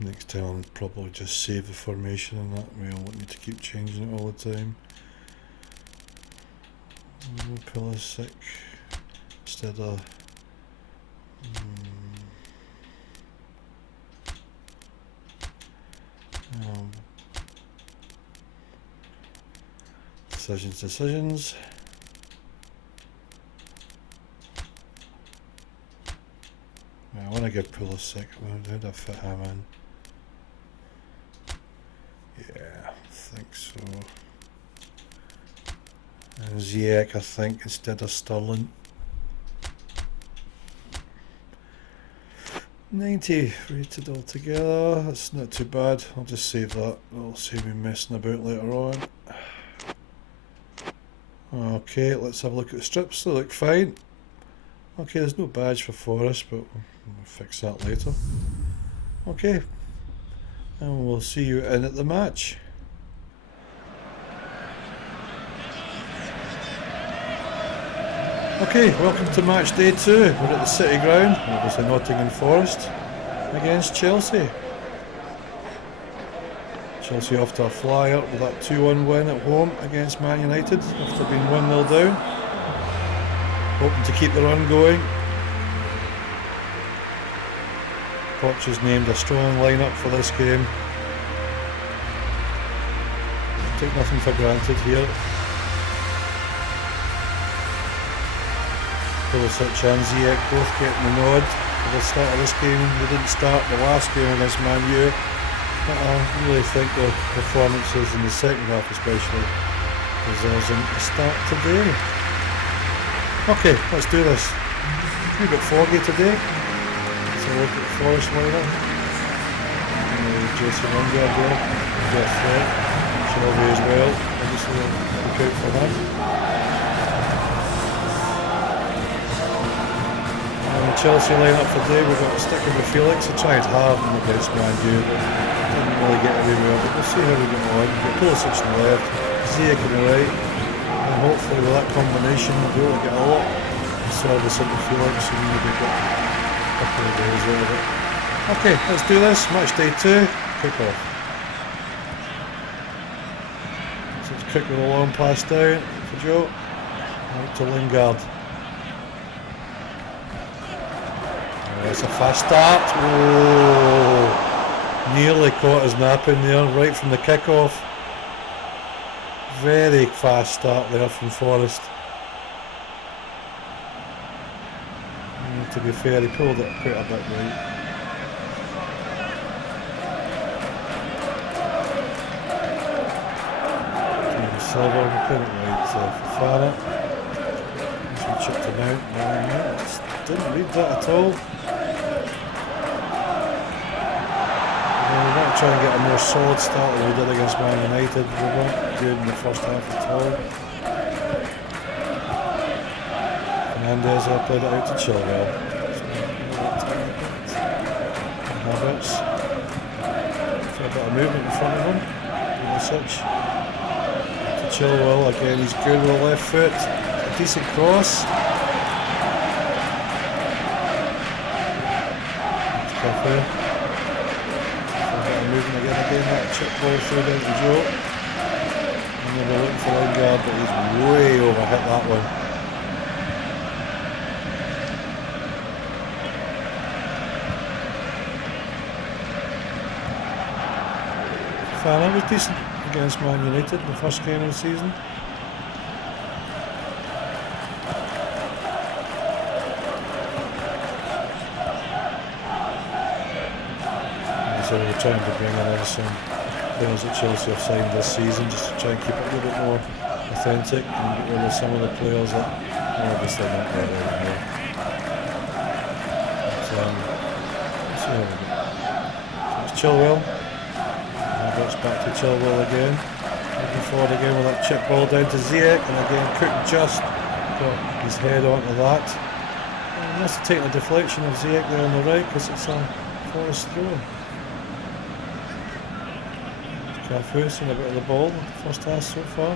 Next time I'll probably just save the formation and that way I won't need to keep changing it all the time. Pulisic instead of decisions. I want to give Pulisic. How do I fit him in? Yeah, I think so. And Ziyech, I think, instead of Sterling. 90 rated altogether. That's not too bad. I'll just save that. I'll save me messing about later on. Okay, let's have a look at the strips. They look fine. Okay, there's no badge for Forrest, but we'll fix that later. Okay, and we'll see you in at the match. Okay, welcome to match day 2. We're at the City Ground. It was the Nottingham Forest against Chelsea. Chelsea off to a flyer with that 2-1 win at home against Man United after being 1-0 down. Hoping to keep the run going. Poch has named a strong lineup for this game. Take nothing for granted here. Pulisic and Ziyech both getting the nod for the start of this game. They didn't start the last game against Man U, but I really think the performances in the second half especially deserves them to start today. Okay, let's do this. A wee bit foggy today. Let's have a look at the Forest lineup. Jason Lingard there, Jeff Fred, Shelby as well. Obviously we'll look out for him. Chelsea lineup for today, we've got sticking with Felix. He tried hard in against Man U, but didn't really get anywhere. But we'll see how we get on. We've got Pulisic on the left, Ziyech on the right, and hopefully with that combination we'll be able to get a lot of service into Felix and maybe get a couple of goals out of it. Okay, let's do this. Match day 2, kick off. So it's quick with a long pass down for Joe. Out to Lingard. That's a fast start. Oh, nearly caught his nap in there right from the kick-off. Very fast start there from Forrest. And to be fair, he pulled it quite a bit right. Silver, we put it right for Farah. As we chipped him out. Didn't read that at all. We want to try and get a more solid start than we did against Man United. We weren't good in the first half at all. Fernandez played it out to Chilwell. Havertz. A bit of movement in front of him. And such. Chilwell again, he's good with the left foot. A decent cross. Cafe. A bit of movement again, that chip ball through down to Joe. And they were looking for Lingard, but he's way overhit that one. Fana was decent against Man United in the first game of the season. So we're trying to bring in some players that Chelsea have signed this season just to try and keep it a little bit more authentic and get rid of some of the players that are obviously not there anymore. Let's see how we go. So it's Chilwell. It's back to Chilwell again. Looking forward again with that chip ball down to Ziyech, and again Cook just got his head onto that. And he must have taken a deflection of Ziyech there on the right because it's a Forrest throw. Cafu seen a bit of the ball in the first half so far.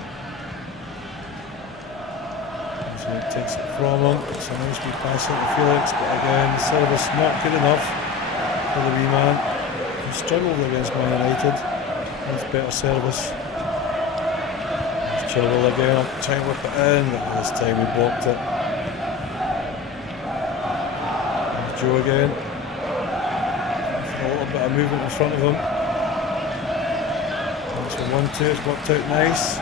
Ziyech takes it from him. It's a nice wee pass into Felix, but again the service not good enough for the wee man. He struggled against Man United. That's better service. There's Chilwell again, I'll try and whip it in, but this time we blocked it. There's Joe again. A little bit of movement in front of him. That's a 1-2, it's worked out nice.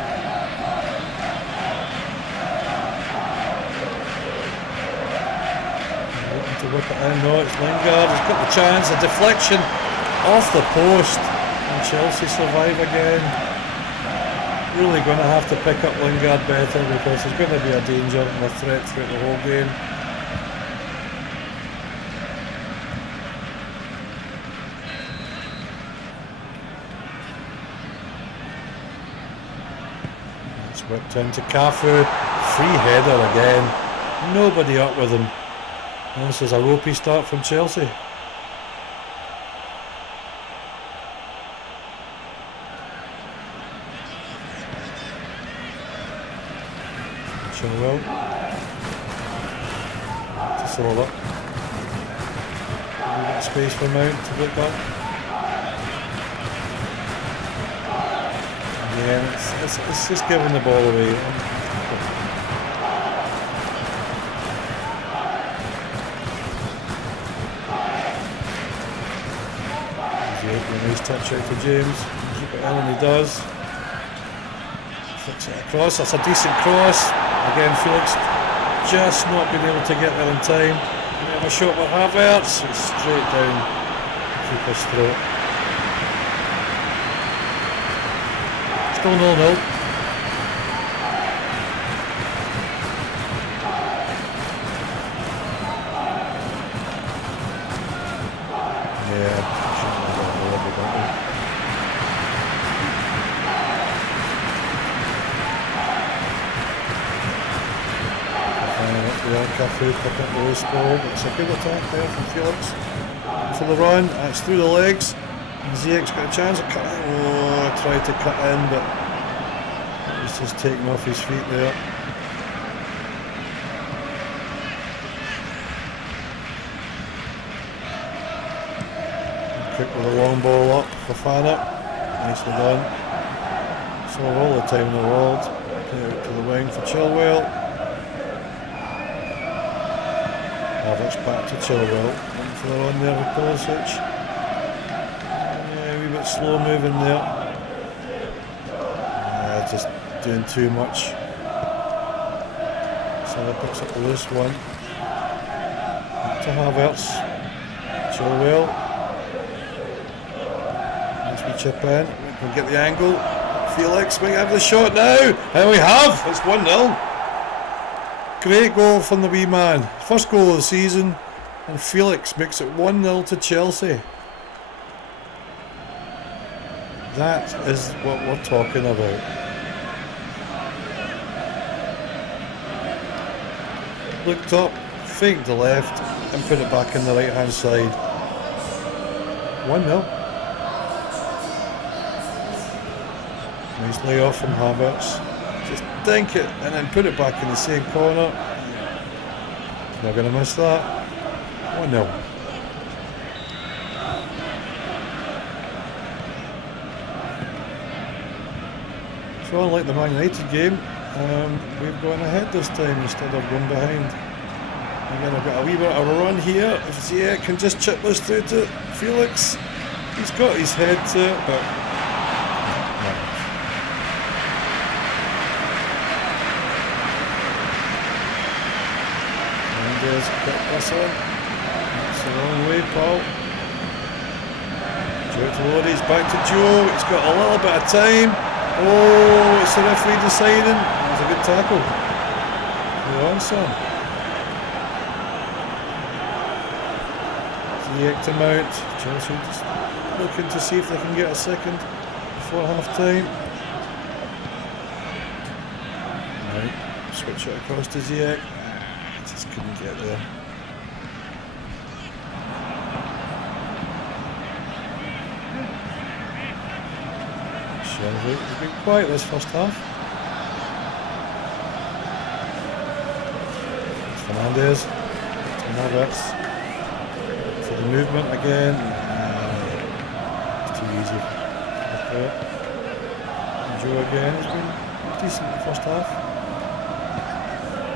Looking to whip it in, no, it's Lingard, he's got the chance, a deflection off the post. Chelsea survive again. Really going to have to pick up Lingard better because there's going to be a danger and a threat throughout the whole game. It's whipped into Cafu. Free header again. Nobody up with him. And this is a ropey start from Chelsea. Chilwell to Sola. We've got space for Mount to look up. Yeah, it's just giving the ball away. There's a nice touch out for James. Keep it in and he does. Flicks it across, that's a decent cross. Again, Felix just not being able to get there in time. We have a shot with Havertz, it's straight down keeper's throat. Still 0-0. Yeah, shouldn't have got a rubber, don't we? Cafu pick up the loose ball, but it's a good attack there from Felix. For the run, it's through the legs. And Ziyech's got a chance of cutting. Oh, tried to cut in, but he's just taken off his feet there. Cook with a long ball up for Fana. Nicely done. So all the time in the world. Play out to the wing for Chilwell. Havertz back to Chilwell. Looking for the run there with Pulisic. Yeah, a wee bit slow moving there. Just doing too much. Salah picks up the loose one. Back to Havertz. Chilwell. Nice wee chip in. We'll get the angle. Felix, we have the shot now. And we have. It's 1-0. Great goal from the wee man. First goal of the season. And Felix makes it 1-0 to Chelsea. That is what we're talking about. Looked up, faked the left, and put it back in the right hand side. 1-0. Nice layoff from Havertz. Just dink it and then put it back in the same corner. Not going to miss that. 1-0. So unlike the Man United game, we've gone ahead this time instead of going behind. Again, I've got a wee bit of a run here. If Ziyech can just chip this through to Felix. He's got his head to it, but no. And there's got this in. It's the wrong way, Paul. Joe to Lodi, back to Joe. He's got a little bit of time. Oh, it's the referee deciding. That's a good tackle. You're on, son. Ziyech to Mount. Chelsea just looking to see if they can get a second before half time. Right, switch it across to Ziyech. Just couldn't get there. He's been quiet this first half. It's Fernandez. Havertz. For the movement again. It's too easy. Okay. Joe again has been decent in the first half.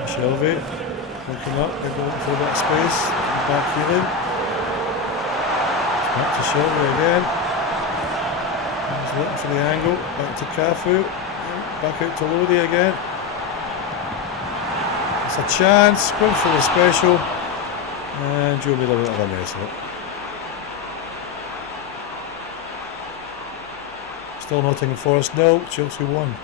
Shelby looking up, they're going for a bit of space. Back healing. Back to Shelby again. Looking for the angle, back to Cafu, back out to Lodi again. It's a chance, going for the special, and Joe made a bit of a mess of it. Still Nottingham Forest 0, Chelsea 1.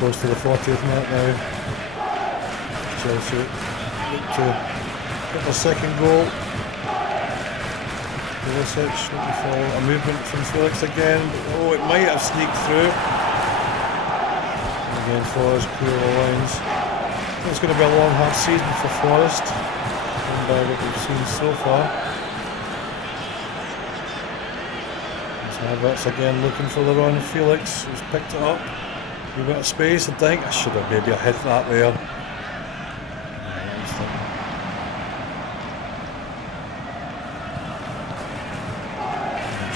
Close to the 40th minute now. Chelsea look to get their second goal. Pulisic looking for a movement from Felix again, but oh, it might have sneaked through. Again, Forrest clear the lines. It's going to be a long hard season for Forrest, and by what we've seen so far. Havertz again looking for the run. Felix has picked it up. A bit of space, I think. I should have maybe hit that there.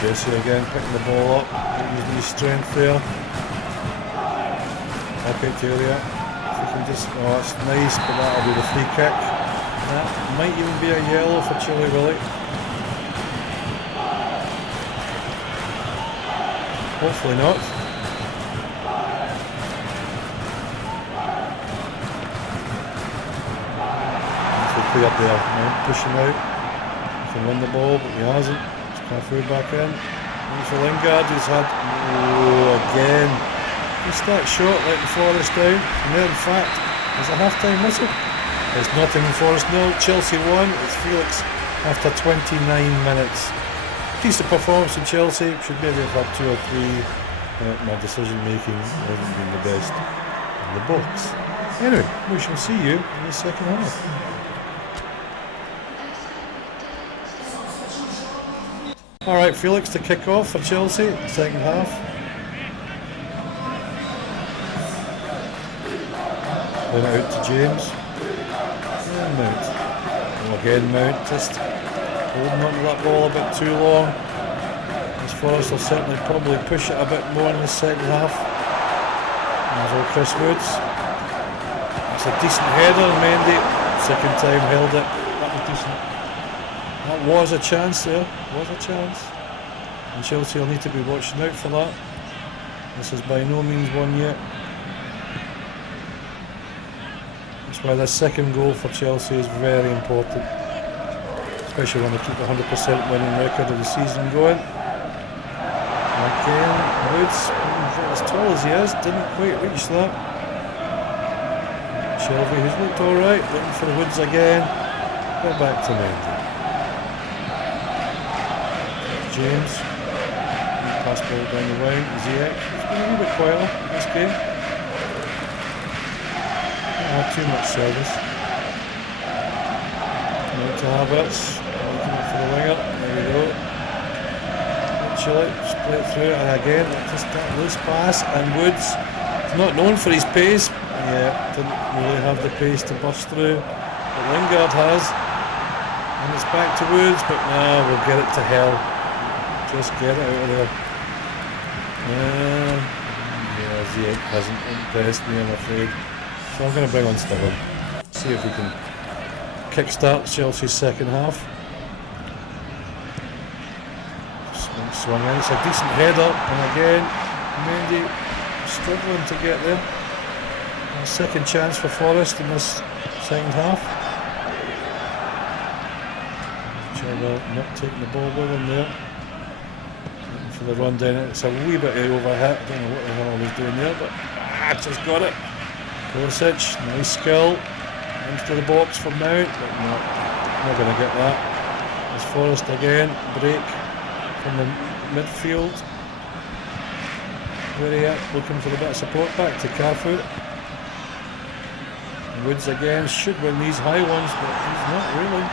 Jesse again picking the ball up, using his strength there. Back out to area. If we can just, oh, that's nice, but that'll be the free kick. That might even be a yellow for Chile Willie. Hopefully not. Play up there, pushing out. He can win the ball, but he hasn't. Cafu back in. And for Lingard, who's had again. Just that shot letting Forrest down. And there, in fact, there's a half-time whistle. It's Nottingham Forest 0, Chelsea 1. It's Felix after 29 minutes. Decent performance in Chelsea. Should maybe have had 2 or 3. My decision making hasn't been the best in the box. Anyway, we shall see you in the second half. Alright, Felix to kick off for Chelsea, second half. Then out to James. And Mount. And again Mount just holding on to that ball a bit too long. As Forrest will certainly probably push it a bit more in the second half. There's old Chris Woods. It's a decent header, and Mendy, second time held it. That was decent. That was a chance there. Was a chance. And Chelsea will need to be watching out for that. This is by no means one yet. That's why this second goal for Chelsea is very important. Especially when they keep the 100% winning record of the season going. And again, Woods, as tall as he is, didn't quite reach that. Shelby, who's looked alright, looking for the Woods again. Go back to Mendy. James, pass ball down the wing. Ziyech, he's been a wee bit quieter in this game. Not too much service. Out to Havertz, looking up for the winger. There we go. Chile, play it through, and again, just that loose pass. And Woods is not known for his pace. Yeah, didn't really have the pace to bust through. But Lingard has. And it's back to Woods, but nah, we'll get it to hell. Just get it out of there. Yeah, Ziyech hasn't impressed me, I'm afraid. So I'm going to bring on Stubborn. See if we can kickstart Chelsea's second half. Swung in, it's a decent header, and again, Mendy struggling to get there. A second chance for Forrest in this second half. Chilwell not taking the ball with him there. Looking for the run down it. It's a wee bit overhit. I don't know what the hell I was doing there, but just got it. Pulisic, nice skill. Into the box for Mount, but not going to get that. There's Forrest again, break from the midfield. Where he at? Looking for a bit of support. Back to Cafu. Woods again should win these high ones, but he's not really.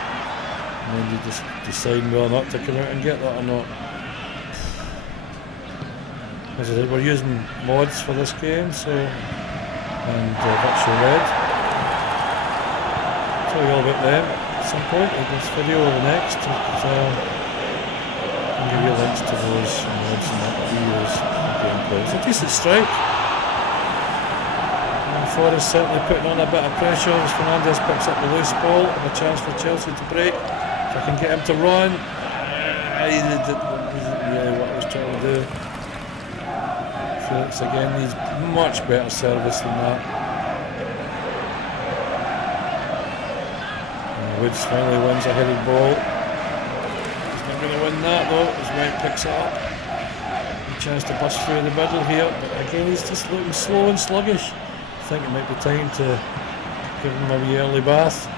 And then you just decide whether or not to come out and get that or not. As I said, we're using mods for this game, so and virtual red. Tell you all about them at some point in this video or the next. I'll give you links to those mods and that we use in gameplay. It's a decent strike. Forrest certainly putting on a bit of pressure as Fernandes picks up the loose ball, and a chance for Chelsea to break. If I can get him to run, he wasn't really what I was trying to do. Felix again needs much better service than that. And Woods finally wins a headed ball. He's not going to win that though, as White picks it up. A chance to bust through the middle here, but again he's just looking slow and sluggish. I think it might be time to give him a wee early bath.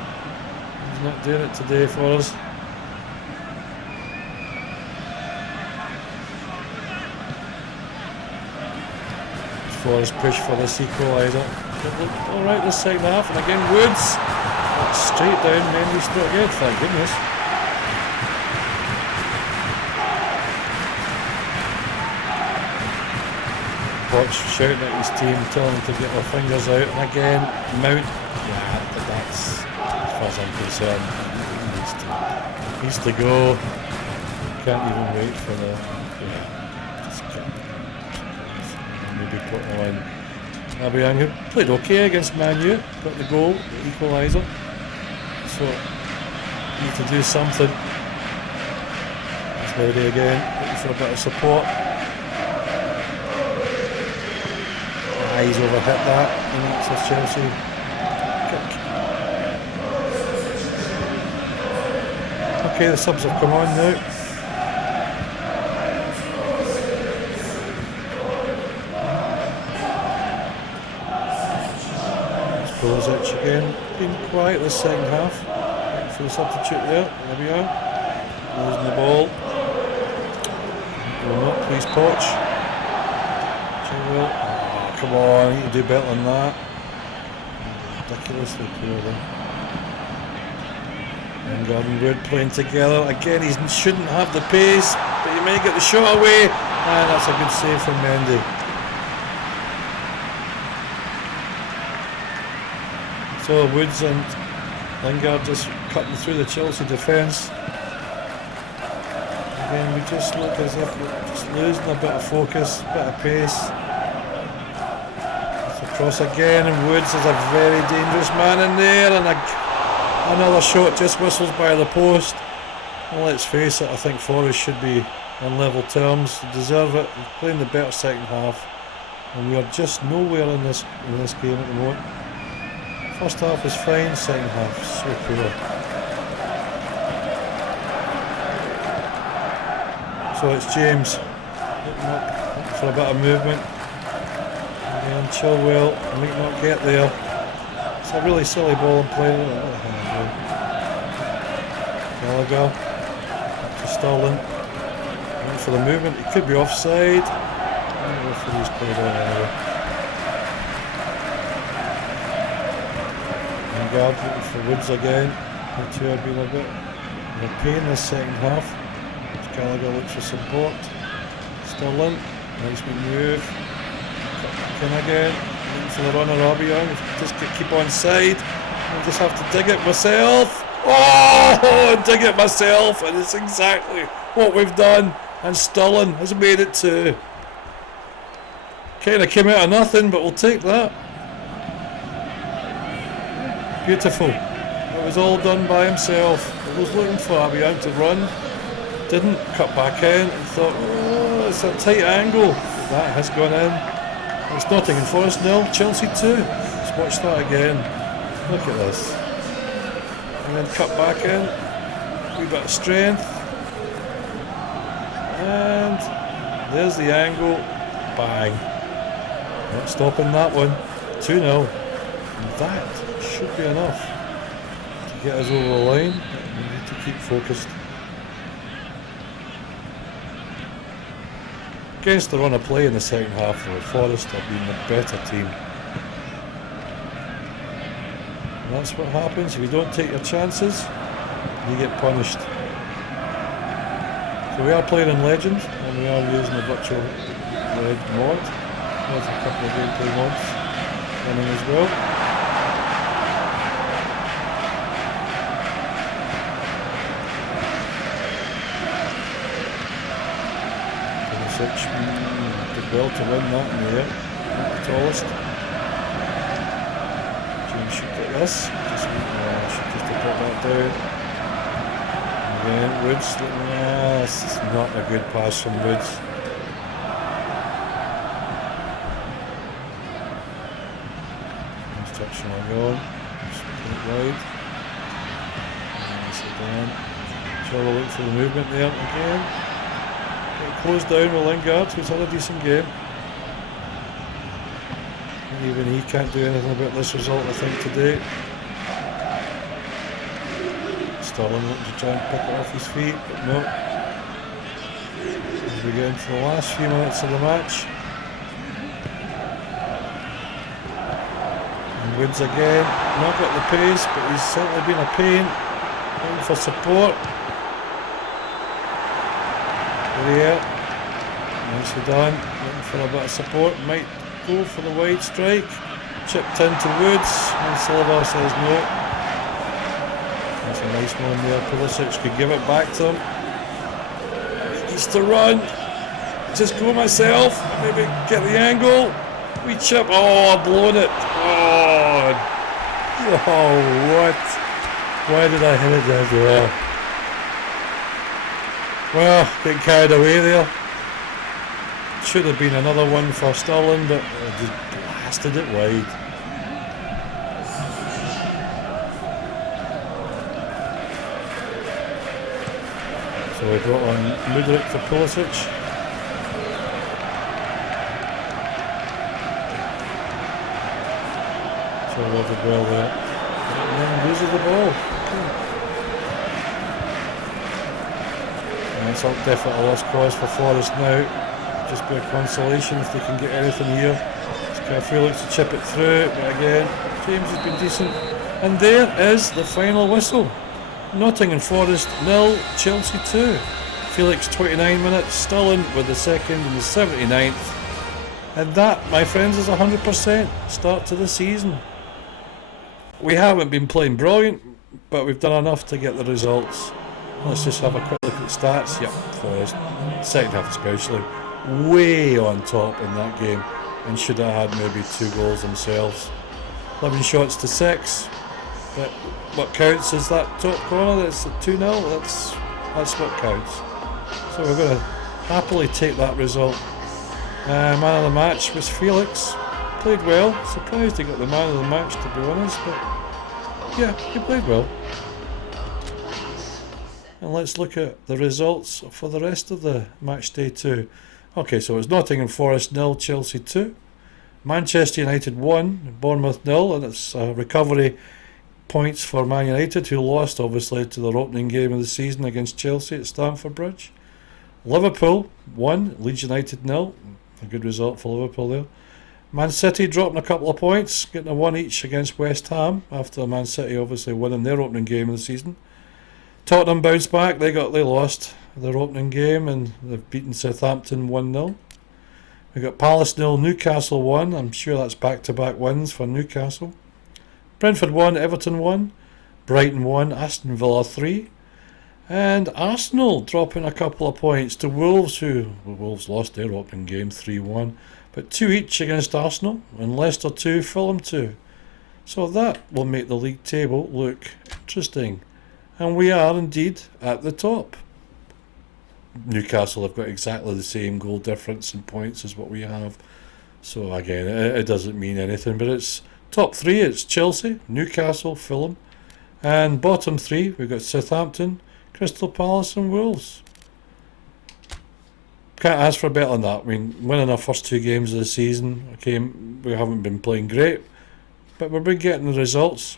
He's not doing it today for us. Forrest push for this equaliser. Alright this second half, and again Woods. Straight down, Mendy's struck again, thank goodness. Poch shouting at his team, telling them to get their fingers out, and again, Mount, but that's, as far as I'm concerned, he needs to go. Can't even wait for the, just maybe put on Aubameyang, who played okay against Man U, got the goal, the equaliser, so need to do something. That's Lowry again, looking for a bit of support. He's overhit that, and it's a Chelsea kick. Okay, the subs have come on now. There's Pulisic again, been quiet this second half. Waiting for the substitute there we are. Losing the ball. Will not please Poch. Chilwell. Come on, you can do better than that. Ridiculously poor there. Lingard and Wood playing together. Again, he shouldn't have the pace, but he may get the shot away. And that's a good save from Mendy. So Woods and Lingard just cutting through the Chelsea defence. Again, we just look as if we're just losing a bit of focus, a bit of pace. It's across again, and Woods is a very dangerous man in there, and another shot just whistles by the post. And let's face it, I think Forrest should be on level terms. They deserve it. They're playing the better second half, and we are just nowhere in this game at the moment. First half is fine, second half so poor. So it's James looking for a bit of movement. Again, Chilwell might not get there. It's a really silly ball and play. Gallagher to Sterling. Waiting for the movement. He could be offside. Referee's played on anyway. Lingard looking for Woods again. The two have been a bit in a pain this second half. Gallagher looks for support. Sterling, nice big move. In again, looking for the runner Aubameyang. Just keep on side. I just have to dig it myself. Oh, dig it myself, and it's exactly what we've done. And Sterling has made it too. Kind of came out of nothing, but we'll take that. Beautiful. It was all done by himself. He was looking for Aubameyang to run. Didn't cut back in and thought, oh, it's a tight angle. That has gone in. It's Nottingham Forest 0, Chelsea 2. Let's watch that again. Look at this. And then cut back in. A wee bit of strength. And there's the angle. Bang. Not stopping that one. 2-0. And that should be enough to get us over the line. We need to keep focused. Against the run of play in the second half, though, Forrest have been the better team. And that's what happens if you don't take your chances, you get punished. So we are playing in Legend, and we are using the virtual red mod. There's a couple of gameplay mods running as well. Did well to win that in the air. Not the tallest. James should get this. Should just have put that down. Again, Woods. This is not a good pass from Woods. Instruction on. Just put it wide. Nice again. Chilwell looking for the movement there again. Closed down with Lingard, who's had a decent game. And even he can't do anything about this result, I think, today. Sterling looking to try and pick it off his feet, but no. As we get into the last few minutes of the match. And Woods again, not got the pace, but he's certainly been a pain. Looking for support. There, nicely done. Looking for a bit of support. Might go for the wide strike. Chipped into Woods, and Silva says no. That's a nice one there. Pulisic could give it back to him. He needs to run. Just go myself. Maybe get the angle. We chip. Oh, I've blown it. Oh, what? Why did I hit it that way? Well, getting carried away there. Should have been another one for Sterling, but I just blasted it wide. So we brought on Mudryk for Pulisic. So we did well there. And then loses the ball. It's all definitely a lost cause for Forrest now. Just be a consolation if they can get anything here. Scarfield looks to chip it through, but again, James has been decent. And there is the final whistle. Nottingham Forest 0, Chelsea 2. Felix 29 minutes, Sterling with the second in the 79th. And that, my friends, is 100% start to the season. We haven't been playing brilliant, but we've done enough to get the results. Let's just have a quick look at the stats. Yep, Forrest, second half especially, way on top in that game, and should have had maybe 2 goals themselves. 11 shots to 6. But what counts is that top corner. That's a 2-0. That's what counts. So we're going to happily take that result. Man of the match was Felix. Played well. Surprised he got the man of the match, to be honest, but yeah, he played well. And let's look at the results for the rest of the match day 2. Okay, so it's Nottingham Forest 0, Chelsea 2. Manchester United 1, Bournemouth 0, and it's recovery points for Man United, who lost obviously to their opening game of the season against Chelsea at Stamford Bridge. Liverpool 1, Leeds United 0, a good result for Liverpool there. Man City dropping a couple of points, getting a 1 each against West Ham after Man City obviously winning their opening game of the season. Tottenham bounced back, they lost their opening game and they've beaten Southampton 1-0. We've got Palace 0, Newcastle 1, I'm sure that's back-to-back wins for Newcastle. Brentford 1, Everton 1, Brighton 1, Aston Villa 3. And Arsenal dropping a couple of points to Wolves, Wolves lost their opening game 3-1. But 2 each against Arsenal, and Leicester 2, Fulham 2. So that will make the league table look interesting. And we are indeed at the top. Newcastle have got exactly the same goal difference in points as what we have. So again, it doesn't mean anything, but it's top 3, it's Chelsea, Newcastle, Fulham. And bottom 3, we've got Southampton, Crystal Palace and Wolves. Can't ask for better than that. I mean, winning our first 2 games of the season, okay, we haven't been playing great, but we've been getting the results.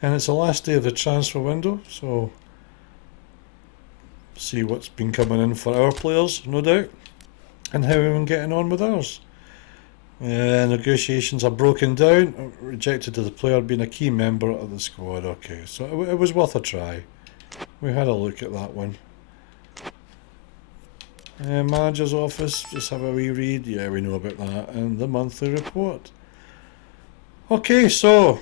And it's the last day of the transfer window, so see what's been coming in for our players, no doubt, and how we've been getting on with ours. Negotiations are broken down, rejected to the player being a key member of the squad. Okay, so it was worth a try. We had a look at that one. Manager's office, just have a wee read. Yeah, we know about that. And the monthly report. Okay, so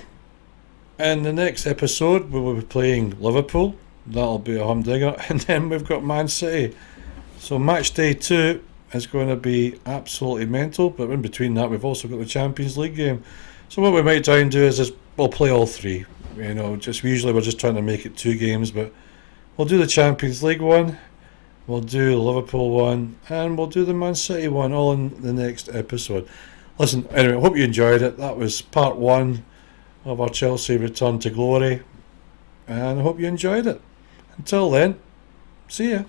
in the next episode we will be playing Liverpool. That'll be a humdinger. And then we've got Man City. So match day 2 is going to be absolutely mental. But in between that we've also got the Champions League game. So what we might try and do is we'll play all 3. You know, usually we're just trying to make it 2 games, but we'll do the Champions League one. We'll do the Liverpool one, and we'll do the Man City one, all in the next episode. Listen, anyway, I hope you enjoyed it. That was part 1 of our Chelsea return to glory, and I hope you enjoyed it. Until then, see ya.